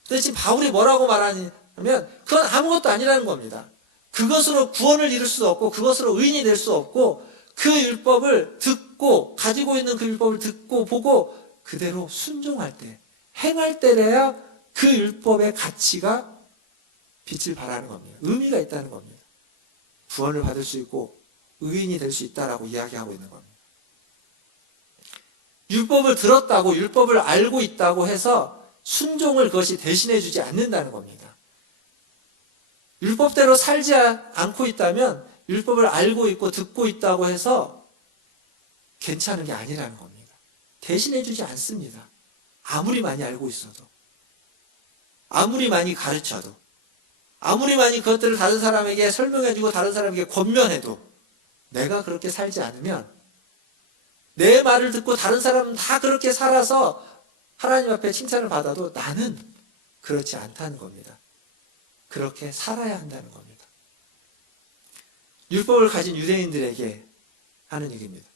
근데 지금 바울이 뭐라고 말하냐면 그건 아무것도 아니라는 겁니다. 그것으로 구원을 이룰 수 없고 그것으로 의인이 될 수 없고, 그 율법을 듣고, 가지고 있는 그 율법을 듣고 보고 그대로 순종할 때, 행할 때래야 그 율법의 가치가 빛을 발하는 겁니다. 의미가 있다는 겁니다. 구원을 받을 수 있고 의인이 될 수 있다라고 이야기하고 있는 겁니다. 율법을 들었다고, 율법을 알고 있다고 해서 순종을 그것이 대신해 주지 않는다는 겁니다. 율법대로 살지 않고 있다면 율법을 알고 있고 듣고 있다고 해서 괜찮은 게 아니라는 겁니다. 대신해 주지 않습니다. 아무리 많이 알고 있어도, 아무리 많이 가르쳐도, 아무리 많이 그것들을 다른 사람에게 설명해 주고 다른 사람에게 권면해도 내가 그렇게 살지 않으면, 내 말을 듣고 다른 사람은 다 그렇게 살아서 하나님 앞에 칭찬을 받아도 나는 그렇지 않다는 겁니다. 그렇게 살아야 한다는 겁니다. 율법을 가진 유대인들에게 하는 얘기입니다.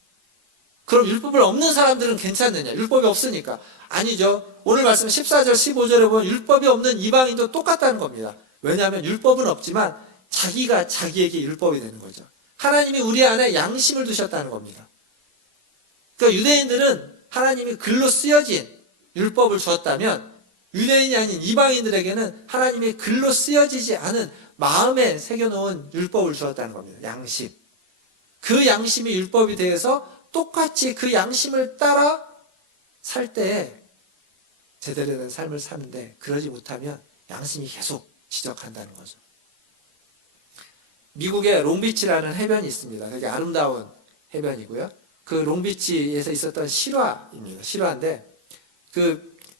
그럼 율법을 없는 사람들은 괜찮느냐? 율법이 없으니까. 아니죠. 오늘 말씀 14절 15절에 보면 율법이 없는 이방인도 똑같다는 겁니다. 왜냐하면 율법은 없지만 자기가 자기에게 율법이 되는 거죠. 하나님이 우리 안에 양심을 두셨다는 겁니다. 그러니까 유대인들은 하나님이 글로 쓰여진 율법을 주었다면, 유대인이 아닌 이방인들에게는 하나님이 글로 쓰여지지 않은 마음에 새겨놓은 율법을 주었다는 겁니다. 양심. 그 양심이 율법이 되어서 똑같이 그 양심을 따라 살 때 제대로 된 삶을 사는데, 그러지 못하면 양심이 계속 지적한다는 거죠. 미국에 롱비치라는 해변이 있습니다. 되게 아름다운 해변이고요. 그 롱비치에서 있었던 실화입니다. 실화인데,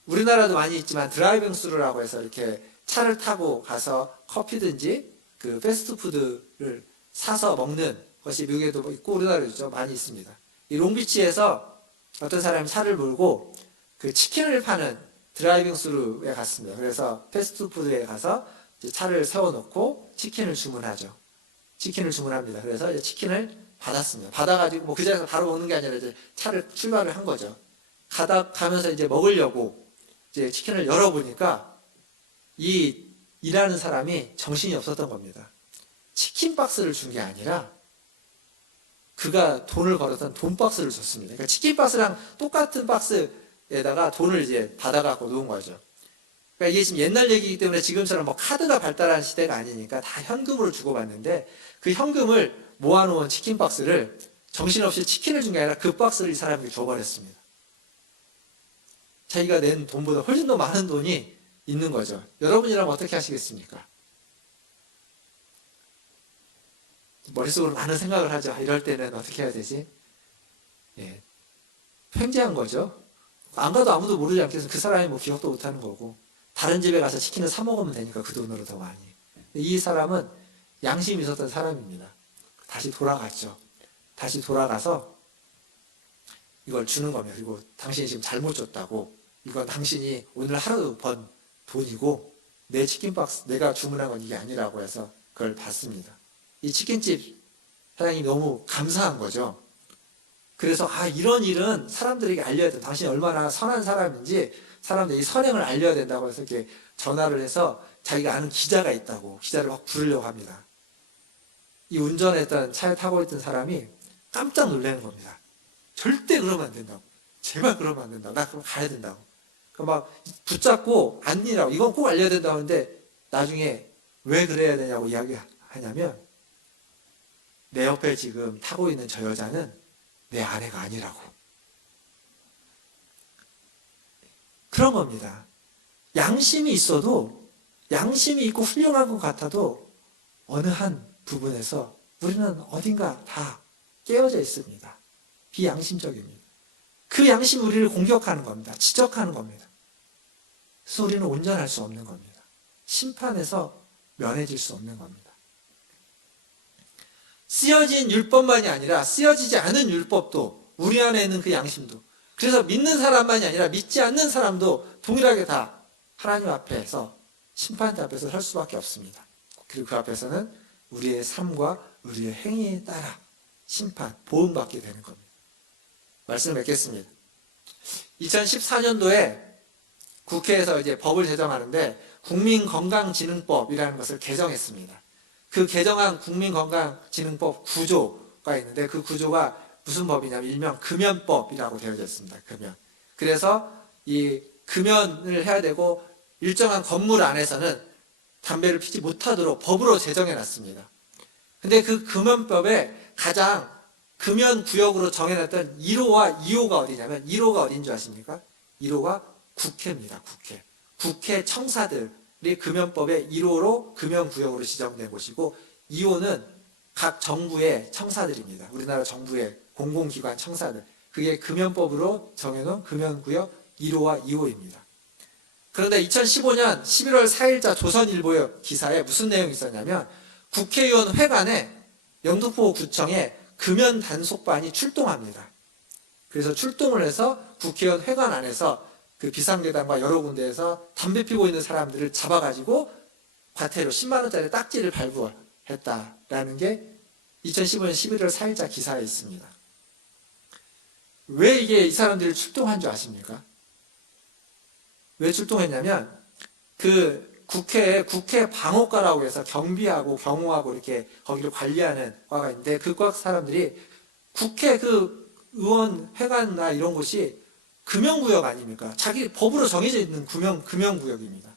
우리나라도 많이 있지만 드라이빙 스루라고 해서 이렇게 차를 타고 가서 커피든지 그 패스트푸드를 사서 먹는 것이 미국에도 있고 우리나라도 많이 있습니다. 이 롱비치에서 어떤 사람이 차를 몰고 그 치킨을 파는 드라이빙 스루에 갔습니다. 그래서 패스트푸드에 가서 이제 차를 세워놓고 치킨을 주문하죠. 치킨을 주문합니다. 그래서 이제 치킨을 받았습니다. 받아가지고 뭐 그 자리에서 바로 먹는 게 아니라 이제 차를 출발을 한 거죠. 가면서 이제 먹으려고 이제 치킨을 열어보니까 이 일하는 사람이 정신이 없었던 겁니다. 치킨 박스를 준 게 아니라 그가 돈을 벌었던 돈 박스를 줬습니다. 그러니까 치킨 박스랑 똑같은 박스에다가 돈을 이제 받아갖고 놓은 거죠. 그러니까 이게 지금 옛날 얘기이기 때문에 지금처럼 뭐 카드가 발달한 시대가 아니니까 다 현금으로 주고받는데 그 현금을 모아놓은 치킨 박스를 정신없이 치킨을 준 게 아니라 그 박스를 이 사람에게 줘버렸습니다. 자기가 낸 돈보다 훨씬 더 많은 돈이 있는 거죠. 여러분이라면 어떻게 하시겠습니까? 머릿속으로 많은 생각을 하죠. 이럴 때는 어떻게 해야 되지? 예, 횡재한 거죠. 안 가도 아무도 모르지 않겠어요. 그 사람이 뭐 기억도 못하는 거고 다른 집에 가서 치킨을 사 먹으면 되니까 그 돈으로 더 많이. 이 사람은 양심이 있었던 사람입니다. 다시 돌아갔죠. 다시 돌아가서 이걸 주는 겁니다. 그리고 당신이 지금 잘못 줬다고, 이건 당신이 오늘 하루 번 돈이고 내 치킨 박스 내가 주문한 건 이게 아니라고 해서 그걸 받습니다. 이 치킨집 사장님이 너무 감사한 거죠. 그래서 이런 일은 사람들에게 알려야 된다. 당신이 얼마나 선한 사람인지 사람들이 이 선행을 알려야 된다고 해서 이렇게 전화를 해서 자기가 아는 기자가 있다고 기자를 확 부르려고 합니다. 이 운전했던 차에 타고 있던 사람이 깜짝 놀라는 겁니다. 절대 그러면 안 된다고. 제발 그러면 안 된다고. 나 그럼 가야 된다고. 막 붙잡고 아니라고. 이건 꼭 알려야 된다고 하는데 나중에 왜 그래야 되냐고 이야기하냐면 내 옆에 지금 타고 있는 저 여자는 내 아내가 아니라고. 그런 겁니다. 양심이 있어도, 양심이 있고 훌륭한 것 같아도 어느 한 부분에서 우리는 어딘가 다 깨어져 있습니다. 비양심적입니다. 그 양심이 우리를 공격하는 겁니다. 지적하는 겁니다. 그래서 우리는 온전할 수 없는 겁니다. 심판에서 면해질 수 없는 겁니다. 쓰여진 율법만이 아니라 쓰여지지 않은 율법도 우리 안에 있는 그 양심도, 그래서 믿는 사람만이 아니라 믿지 않는 사람도 동일하게 다 하나님 앞에서 심판대 앞에서 설 수밖에 없습니다. 그리고 그 앞에서는 우리의 삶과 우리의 행위에 따라 심판, 보응받게 되는 겁니다. 말씀을 맺겠습니다. 2014년도에 국회에서 이제 법을 제정하는데 국민건강진흥법이라는 것을 개정했습니다. 그 개정한 국민건강진흥법 9조가 있는데 그 9조가 무슨 법이냐면 일명 금연법이라고 되어져 있습니다. 금연. 그래서 이 금연을 해야 되고 일정한 건물 안에서는 담배를 피지 못하도록 법으로 제정해 놨습니다. 근데 그 금연법에 가장 금연구역으로 정해놨던 1호와 2호가 어디냐면 1호가 어딘 줄 아십니까? 1호가 국회입니다. 국회. 국회 청사들이 금연법의 1호로 금연구역으로 지정된 곳이고 2호는 각 정부의 청사들입니다. 우리나라 정부의 공공기관 청사들. 그게 금연법으로 정해놓은 금연구역 1호와 2호입니다. 그런데 2015년 11월 4일자 조선일보 기사에 무슨 내용이 있었냐면 국회의원 회관에 영등포구청에 금연 단속반이 출동합니다. 그래서 출동을 해서 국회의원 회관 안에서 그 비상계단과 여러 군데에서 담배 피고 있는 사람들을 잡아가지고 과태료 10만 원짜리 딱지를 발부했다라는 게 2015년 11월 4일자 기사에 있습니다. 왜 이게 이 사람들이 출동한 줄 아십니까? 왜 출동했냐면 그 국회 방호과라고 해서 경비하고 경호하고 이렇게 거기를 관리하는 과가 있는데 그 과 사람들이 국회 그 의원 회관이나 이런 곳이 금연구역 아닙니까? 자기 법으로 정해져 있는 금연구역입니다.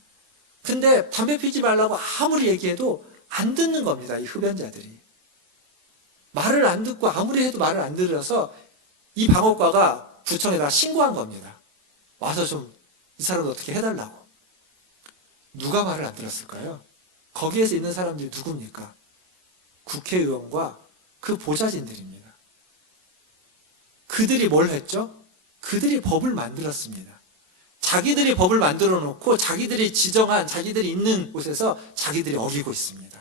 근데 담배 피지 말라고 아무리 얘기해도 안 듣는 겁니다. 이 흡연자들이. 말을 안 듣고 아무리 해도 말을 안 들어서 이 방호과가 구청에다 신고한 겁니다. 와서 좀 이 사람을 어떻게 해달라고. 누가 말을 안 들었을까요? 거기에서 있는 사람들이 누굽니까? 국회의원과 그 보좌진들입니다. 그들이 뭘 했죠? 그들이 법을 만들었습니다. 자기들이 법을 만들어 놓고 자기들이 지정한 자기들이 있는 곳에서 자기들이 어기고 있습니다.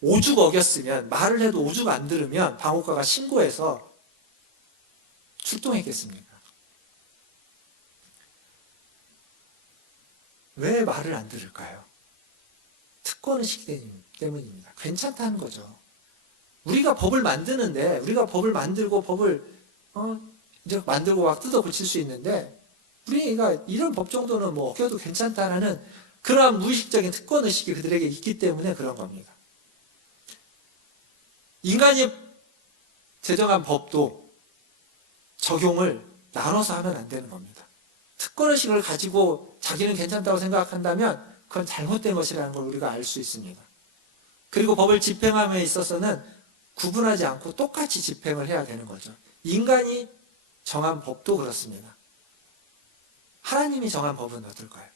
오죽 어겼으면, 말을 해도 오죽 안 들으면 방호과가 신고해서 출동했겠습니까? 왜 말을 안 들을까요? 특권의식 때문입니다. 괜찮다는 거죠. 우리가 법을 만드는데, 우리가 법을 만들고 법을 이제 만들고 막 뜯어 고칠 수 있는데 우리가 이런 법 정도는 뭐 어겨도 괜찮다라는 그러한 무의식적인 특권의식이 그들에게 있기 때문에 그런 겁니다. 인간이 제정한 법도 적용을 나눠서 하면 안 되는 겁니다. 특권의식을 가지고 자기는 괜찮다고 생각한다면 그건 잘못된 것이라는 걸 우리가 알 수 있습니다. 그리고 법을 집행함에 있어서는 구분하지 않고 똑같이 집행을 해야 되는 거죠. 인간이 정한 법도 그렇습니다. 하나님이 정한 법은 어떨까요?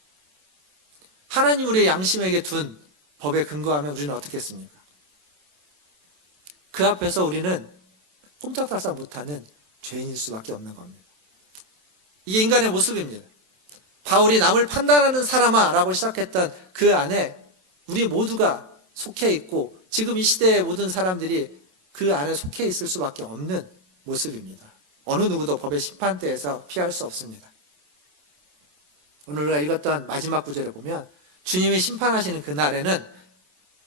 하나님 우리의 양심에게 둔 법에 근거하면 우리는 어떻게 했습니까? 그 앞에서 우리는 꼼짝달싹 못하는 죄인일 수밖에 없는 겁니다. 이게 인간의 모습입니다. 바울이 남을 판단하는 사람아 라고 시작했던 그 안에 우리 모두가 속해 있고 지금 이 시대의 모든 사람들이 그 안에 속해 있을 수밖에 없는 모습입니다. 어느 누구도 법의 심판대에서 피할 수 없습니다. 오늘 우리가 읽었던 마지막 구절에 보면 주님이 심판하시는 그날에는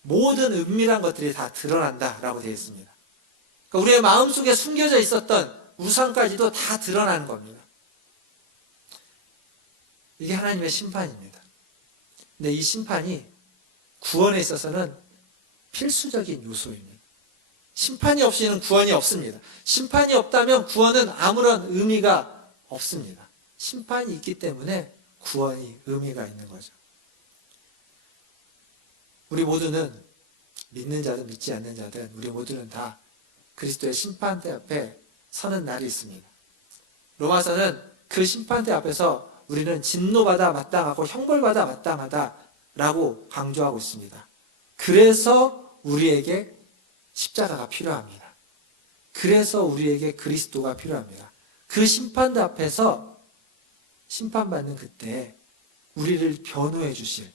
모든 은밀한 것들이 다 드러난다라고 되어 있습니다. 그러니까 우리의 마음속에 숨겨져 있었던 우상까지도 다 드러나는 겁니다. 이게 하나님의 심판입니다. 근데 이 심판이 구원에 있어서는 필수적인 요소입니다. 심판이 없이는 구원이 없습니다. 심판이 없다면 구원은 아무런 의미가 없습니다. 심판이 있기 때문에 구원이 의미가 있는 거죠. 우리 모두는 믿는 자든 믿지 않는 자든 우리 모두는 다 그리스도의 심판대 앞에 서는 날이 있습니다. 로마서는 그 심판대 앞에서 우리는 진노받아 마땅하고 형벌받아 마땅하다라고 강조하고 있습니다. 그래서 우리에게 십자가가 필요합니다. 그래서 우리에게 그리스도가 필요합니다. 그 심판대 앞에서 심판받는 그때 우리를 변호해 주실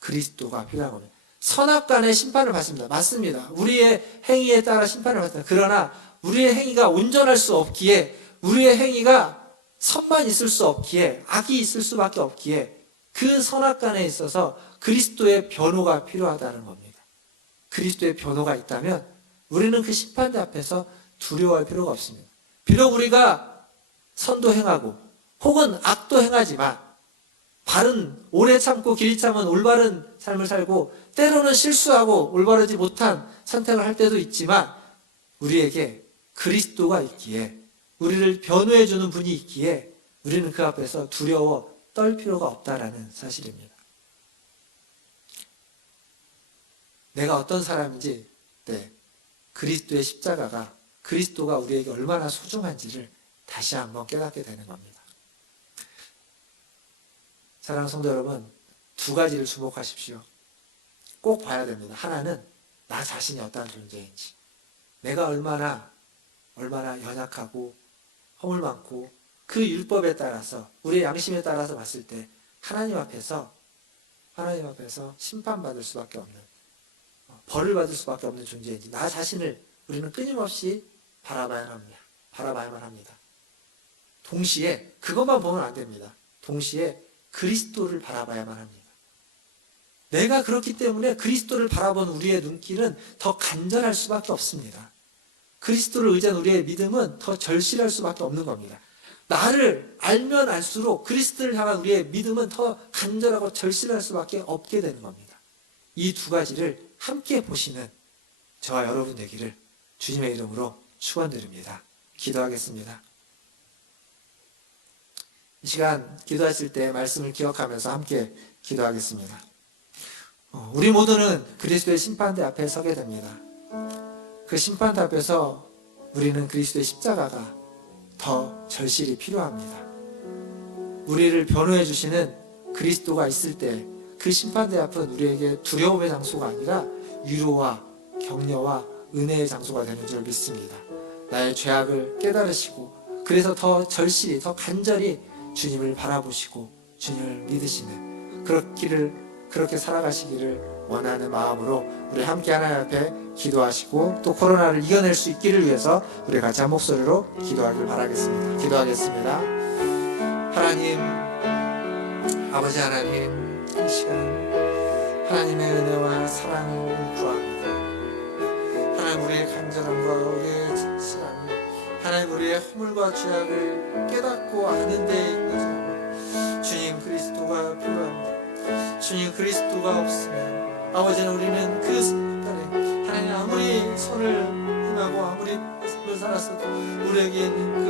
그리스도가 필요한 겁니다. 선악간의 심판을 받습니다. 맞습니다. 우리의 행위에 따라 심판을 받습니다. 그러나 우리의 행위가 온전할 수 없기에, 우리의 행위가 선만 있을 수 없기에, 악이 있을 수밖에 없기에 그 선악간에 있어서 그리스도의 변호가 필요하다는 겁니다. 그리스도의 변호가 있다면 우리는 그 심판대 앞에서 두려워할 필요가 없습니다. 비록 우리가 선도 행하고 혹은 악도 행하지만 바른, 오래 참고 길이 참은 올바른 삶을 살고 때로는 실수하고 올바르지 못한 선택을 할 때도 있지만 우리에게 그리스도가 있기에, 우리를 변호해 주는 분이 있기에 우리는 그 앞에서 두려워 떨 필요가 없다라는 사실입니다. 내가 어떤 사람인지, 그리스도의 십자가가, 그리스도가 우리에게 얼마나 소중한지를 다시 한번 깨닫게 되는 겁니다. 사랑하는 성도 여러분, 두 가지를 주목하십시오. 꼭 봐야 됩니다. 하나는 나 자신이 어떠한 존재인지, 내가 얼마나 연약하고 허물 많고 그 율법에 따라서, 우리의 양심에 따라서 봤을 때 하나님 앞에서 심판받을 수밖에 없는, 벌을 받을 수밖에 없는 존재인지, 나 자신을 우리는 끊임없이 바라봐야만 합니다. 동시에 그것만 보면 안 됩니다. 동시에 그리스도를 바라봐야만 합니다. 내가 그렇기 때문에 그리스도를 바라본 우리의 눈길은 더 간절할 수밖에 없습니다. 그리스도를 의지한 우리의 믿음은 더 절실할 수밖에 없는 겁니다. 나를 알면 알수록 그리스도를 향한 우리의 믿음은 더 간절하고 절실할 수밖에 없게 되는 겁니다. 이 두 가지를 함께 보시는 저와 여러분 되기를 주님의 이름으로 축원드립니다. 기도하겠습니다. 이 시간 기도하실 때 말씀을 기억하면서 함께 기도하겠습니다. 우리 모두는 그리스도의 심판대 앞에 서게 됩니다. 그 심판대 앞에서 우리는 그리스도의 십자가가 더 절실히 필요합니다. 우리를 변호해 주시는 그리스도가 있을 때 그 심판대 앞은 우리에게 두려움의 장소가 아니라 위로와 격려와 은혜의 장소가 되는 줄 믿습니다. 나의 죄악을 깨달으시고 그래서 더 절실히, 더 간절히 주님을 바라보시고 주님을 믿으시는 그렇게 살아가시기를 원하는 마음으로 우리 함께 하나님 앞에 기도하시고 또 코로나를 이겨낼 수 있기를 위해서 우리 같이 한 목소리로 기도하길 바라겠습니다. 기도하겠습니다. 하나님, 아버지 하나님, 이 시간 하나님의 은혜와 사랑을 구합니다. 하나님, 우리의 간절함과 우리의 진실함을, 하나님, 우리의 허물과 죄악을 깨닫고 아는 데 있는 사람, 주님 그리스도가 필요합니다. 주님 그리스도가 없으면 아버지는 우리는 그 순간에 하나님 아무리 손을 행하고 아무리 삶을 살았어도 우리에게 있는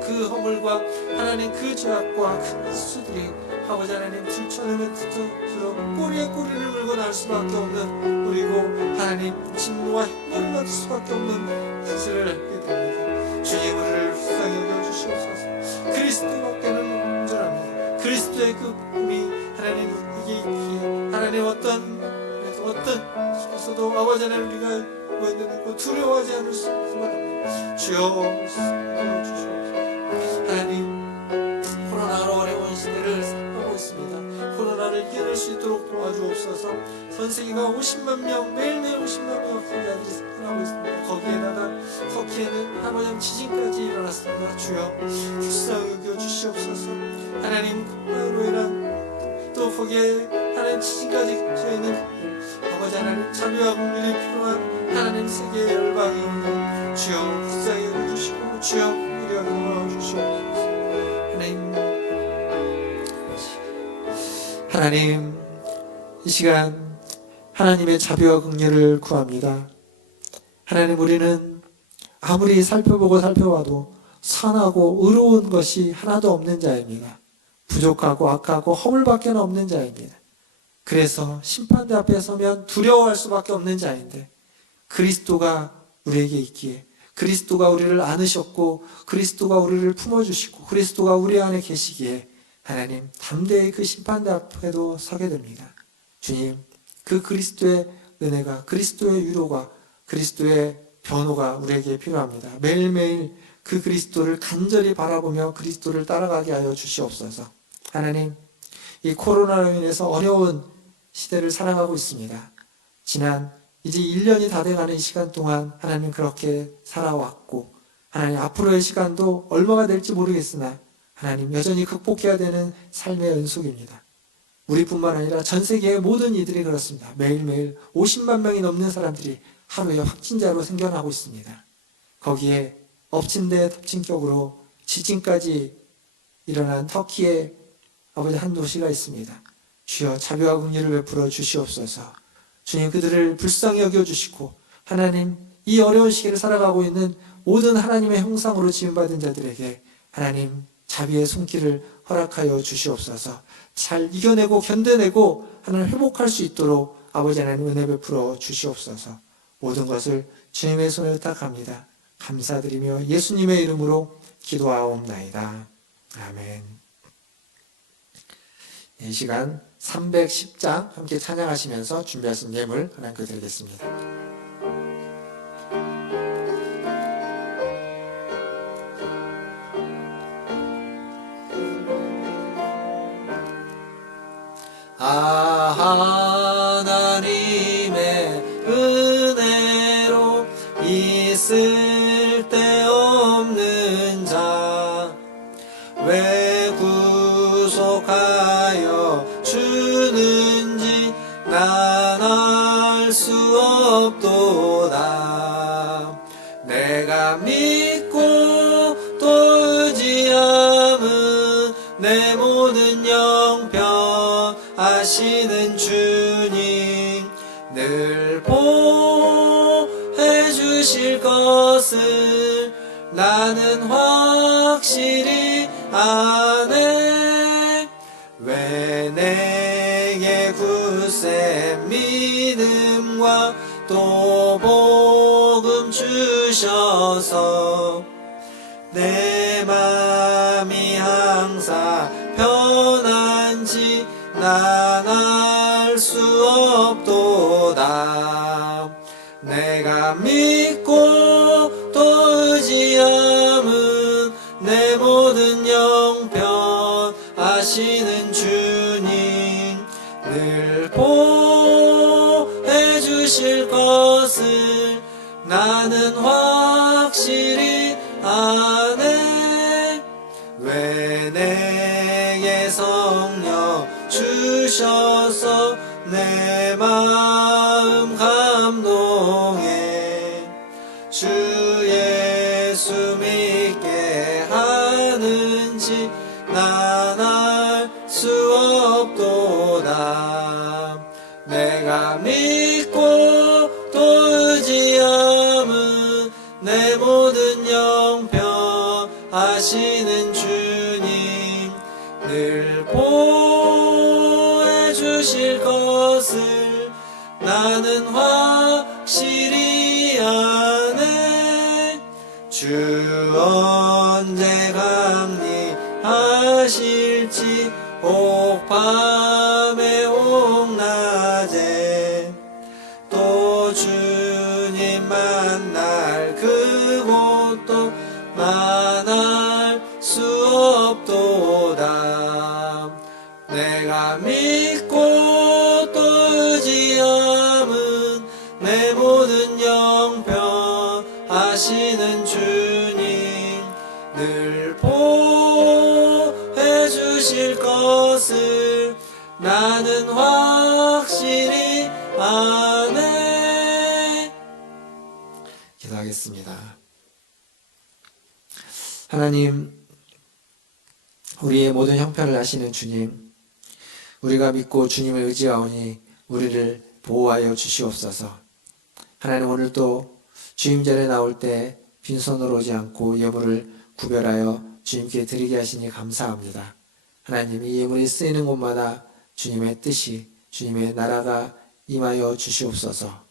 그 그 허물과 하나님 그 죄악과 그 수들이 아버지 하나님 들춰내면 들어 꼬리에 꼬리를 물고 날 수밖에 없는, 그리고 하나님 진노와 형벌을 받을 수밖에 없는 사실을 알게 됩니다. 주님 우리를 불쌍히 여겨주시옵소서. 그리스도밖에는 온전합니다. 그리스도의 그 꿈이 하나님 우리에게 있기에 하나님 어떤 속에서도 아버지 하나님 우리가 모였는데 두려워하지 않을 수 바랍니다. 주여 주시옵소서. 하나님 코로나로 어려운 시대를 살아가고 있습니다. 코로나를 이겨낼 수 있도록 도와주옵소서. 전 세계가 50만 명, 매일매일 50만 명 확진자들이 생겨나고 있습니다. 거기에다가 터키에는 하루염 지진까지 일어났습니다. 주여 불쌍히 여겨주시옵소서. 하나님 코로나로 인한 또 거기에 하나님 지진까지 겹쳐있는 아버지 하나님 자비와 긍휼이 필요한 하나님 세계의 열방이 오니 주여 불쌍히 여겨주시고 주여 긍휼히 여겨주시옵소서. 하나님 이 시간 하나님의 자비와 긍휼을 구합니다. 하나님 우리는 아무리 살펴봐도 선하고 의로운 것이 하나도 없는 자입니다. 부족하고 악하고 허물밖에 없는 자입니다. 그래서 심판대 앞에 서면 두려워할 수밖에 없는 자인데 그리스도가 우리에게 있기에, 그리스도가 우리를 안으셨고 그리스도가 우리를 품어주시고 그리스도가 우리 안에 계시기에 하나님 담대히 그 심판대 앞에도 서게 됩니다. 주님 그 그리스도의 은혜가, 그리스도의 위로가, 그리스도의 변호가 우리에게 필요합니다. 매일매일 그 그리스도를 간절히 바라보며 그리스도를 따라가게 하여 주시옵소서. 하나님 이 코로나로 인해서 어려운 시대를 살아가고 있습니다. 지난 이제 1년이 다 돼가는 이 시간 동안 하나님 그렇게 살아왔고 하나님 앞으로의 시간도 얼마가 될지 모르겠으나 하나님 여전히 극복해야 되는 삶의 연속입니다. 우리뿐만 아니라 전 세계의 모든 이들이 그렇습니다. 매일매일 50만 명이 넘는 사람들이 하루에 확진자로 생겨나고 있습니다. 거기에 엎친 데 덮친 격으로 지진까지 일어난 터키의 아버지 한 도시가 있습니다. 주여 자비와 긍휼을 베풀어 주시옵소서. 주님 그들을 불쌍히 여겨주시고 하나님 이 어려운 시기를 살아가고 있는 모든 하나님의 형상으로 지음받은 자들에게 하나님 자비의 손길을 허락하여 주시옵소서. 잘 이겨내고 견뎌내고 하나님 회복할 수 있도록 아버지 하나님 은혜 베풀어 주시옵소서. 모든 것을 주님의 손에 의탁합니다. 감사드리며 예수님의 이름으로 기도하옵나이다. 아멘. 이 시간 310장 함께 찬양하시면서 준비하신 예물 하나님께 드리겠습니다. 하나님의 은혜로 있을 데 없는 자 왜 구속하여 주는지 난 알 수 없도다. 내가 믿고 또 의지함은 내 모든 영병 하시는 주님 늘 보해 주실 것을 나는 확실히 아네. 왜 내게 굳세 믿음과 또 복음 주셔서 내 맘이 항상 편한지 난 알 수 없도다. 내가 믿고 또 의지함은 내 모든 영편 하시는 주님 늘 보해 주실 것을 나는 확실히 아네. 왜 내게 성령 주셔서 내 마음 감동해 주 예수 믿게 하는지 난 알 수 없도다. 내가 믿고 또 의지함은 내 모든 영편 하시는 확실히 아네. 주 언제 강림하실지 옥 밤에 옥 낮에 또 주님 만날 그곳도 만날 수 없도다. 내가 믿고 또 의지함은 내 모든 영평하시는 주님 늘 보해 주실 것을 나는 확실히 아네. 기도하겠습니다. 하나님, 우리의 모든 형편을 아시는 주님, 우리가 믿고 주님을 의지하오니 우리를 보호하여 주시옵소서. 하나님, 오늘도 주임절에 나올 때 빈손으로 오지 않고 예물을 구별하여 주님께 드리게 하시니 감사합니다. 하나님, 이 예물이 쓰이는 곳마다 주님의 뜻이, 주님의 나라가 임하여 주시옵소서.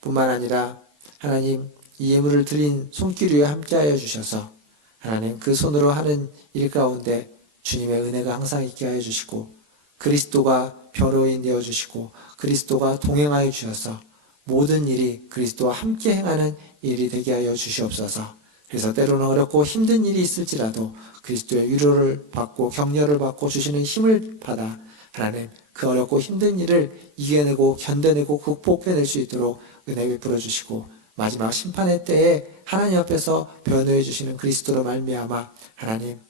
뿐만 아니라 하나님, 이 예물을 드린 손길 위에 함께하여 주셔서 하나님, 그 손으로 하는 일 가운데 주님의 은혜가 항상 있게 하여 주시고 그리스도가 변호인 되어 주시고 그리스도가 동행하여 주셔서 모든 일이 그리스도와 함께 행하는 일이 되게 하여 주시옵소서. 그래서 때로는 어렵고 힘든 일이 있을지라도 그리스도의 위로를 받고 격려를 받고 주시는 힘을 받아 하나님, 그 어렵고 힘든 일을 이겨내고 견뎌내고 극복해낼 수 있도록 은혜 베풀어 주시고 마지막 심판의 때에 하나님 앞에서 변호해 주시는 그리스도로 말미암아 하나님,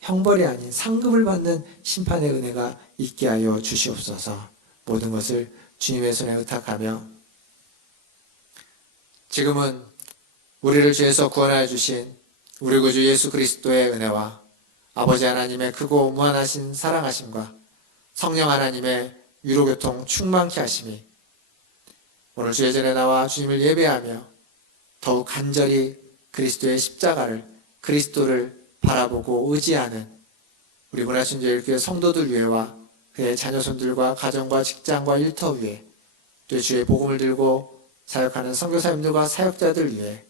형벌이 아닌 상급을 받는 심판의 은혜가 있게 하여 주시옵소서. 모든 것을 주님의 손에 의탁하며 지금은 우리를 죄에서 구원하여 주신 우리 구주 예수 그리스도의 은혜와 아버지 하나님의 크고 무한하신 사랑하심과 성령 하나님의 위로교통 충만케 하심이 오늘 주의 전에 나와 주님을 예배하며 더욱 간절히 그리스도의 십자가를, 그리스도를 바라보고 의지하는 우리 문화신조일교회 성도들 위에와 그의 자녀손들과 가정과 직장과 일터 위에 또 주의 복음을 들고 사역하는 선교사님들과 사역자들 위해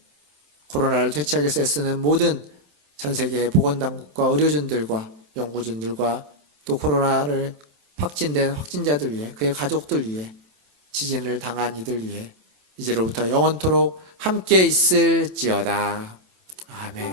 코로나를 퇴치하기 위해서 애쓰는 모든 전세계의 보건당국과 의료진들과 연구진들과 또 코로나를 확진된 확진자들 위해 그의 가족들 위해 지진을 당한 이들 위해 이제로부터 영원토록 함께 있을지어다. 아멘.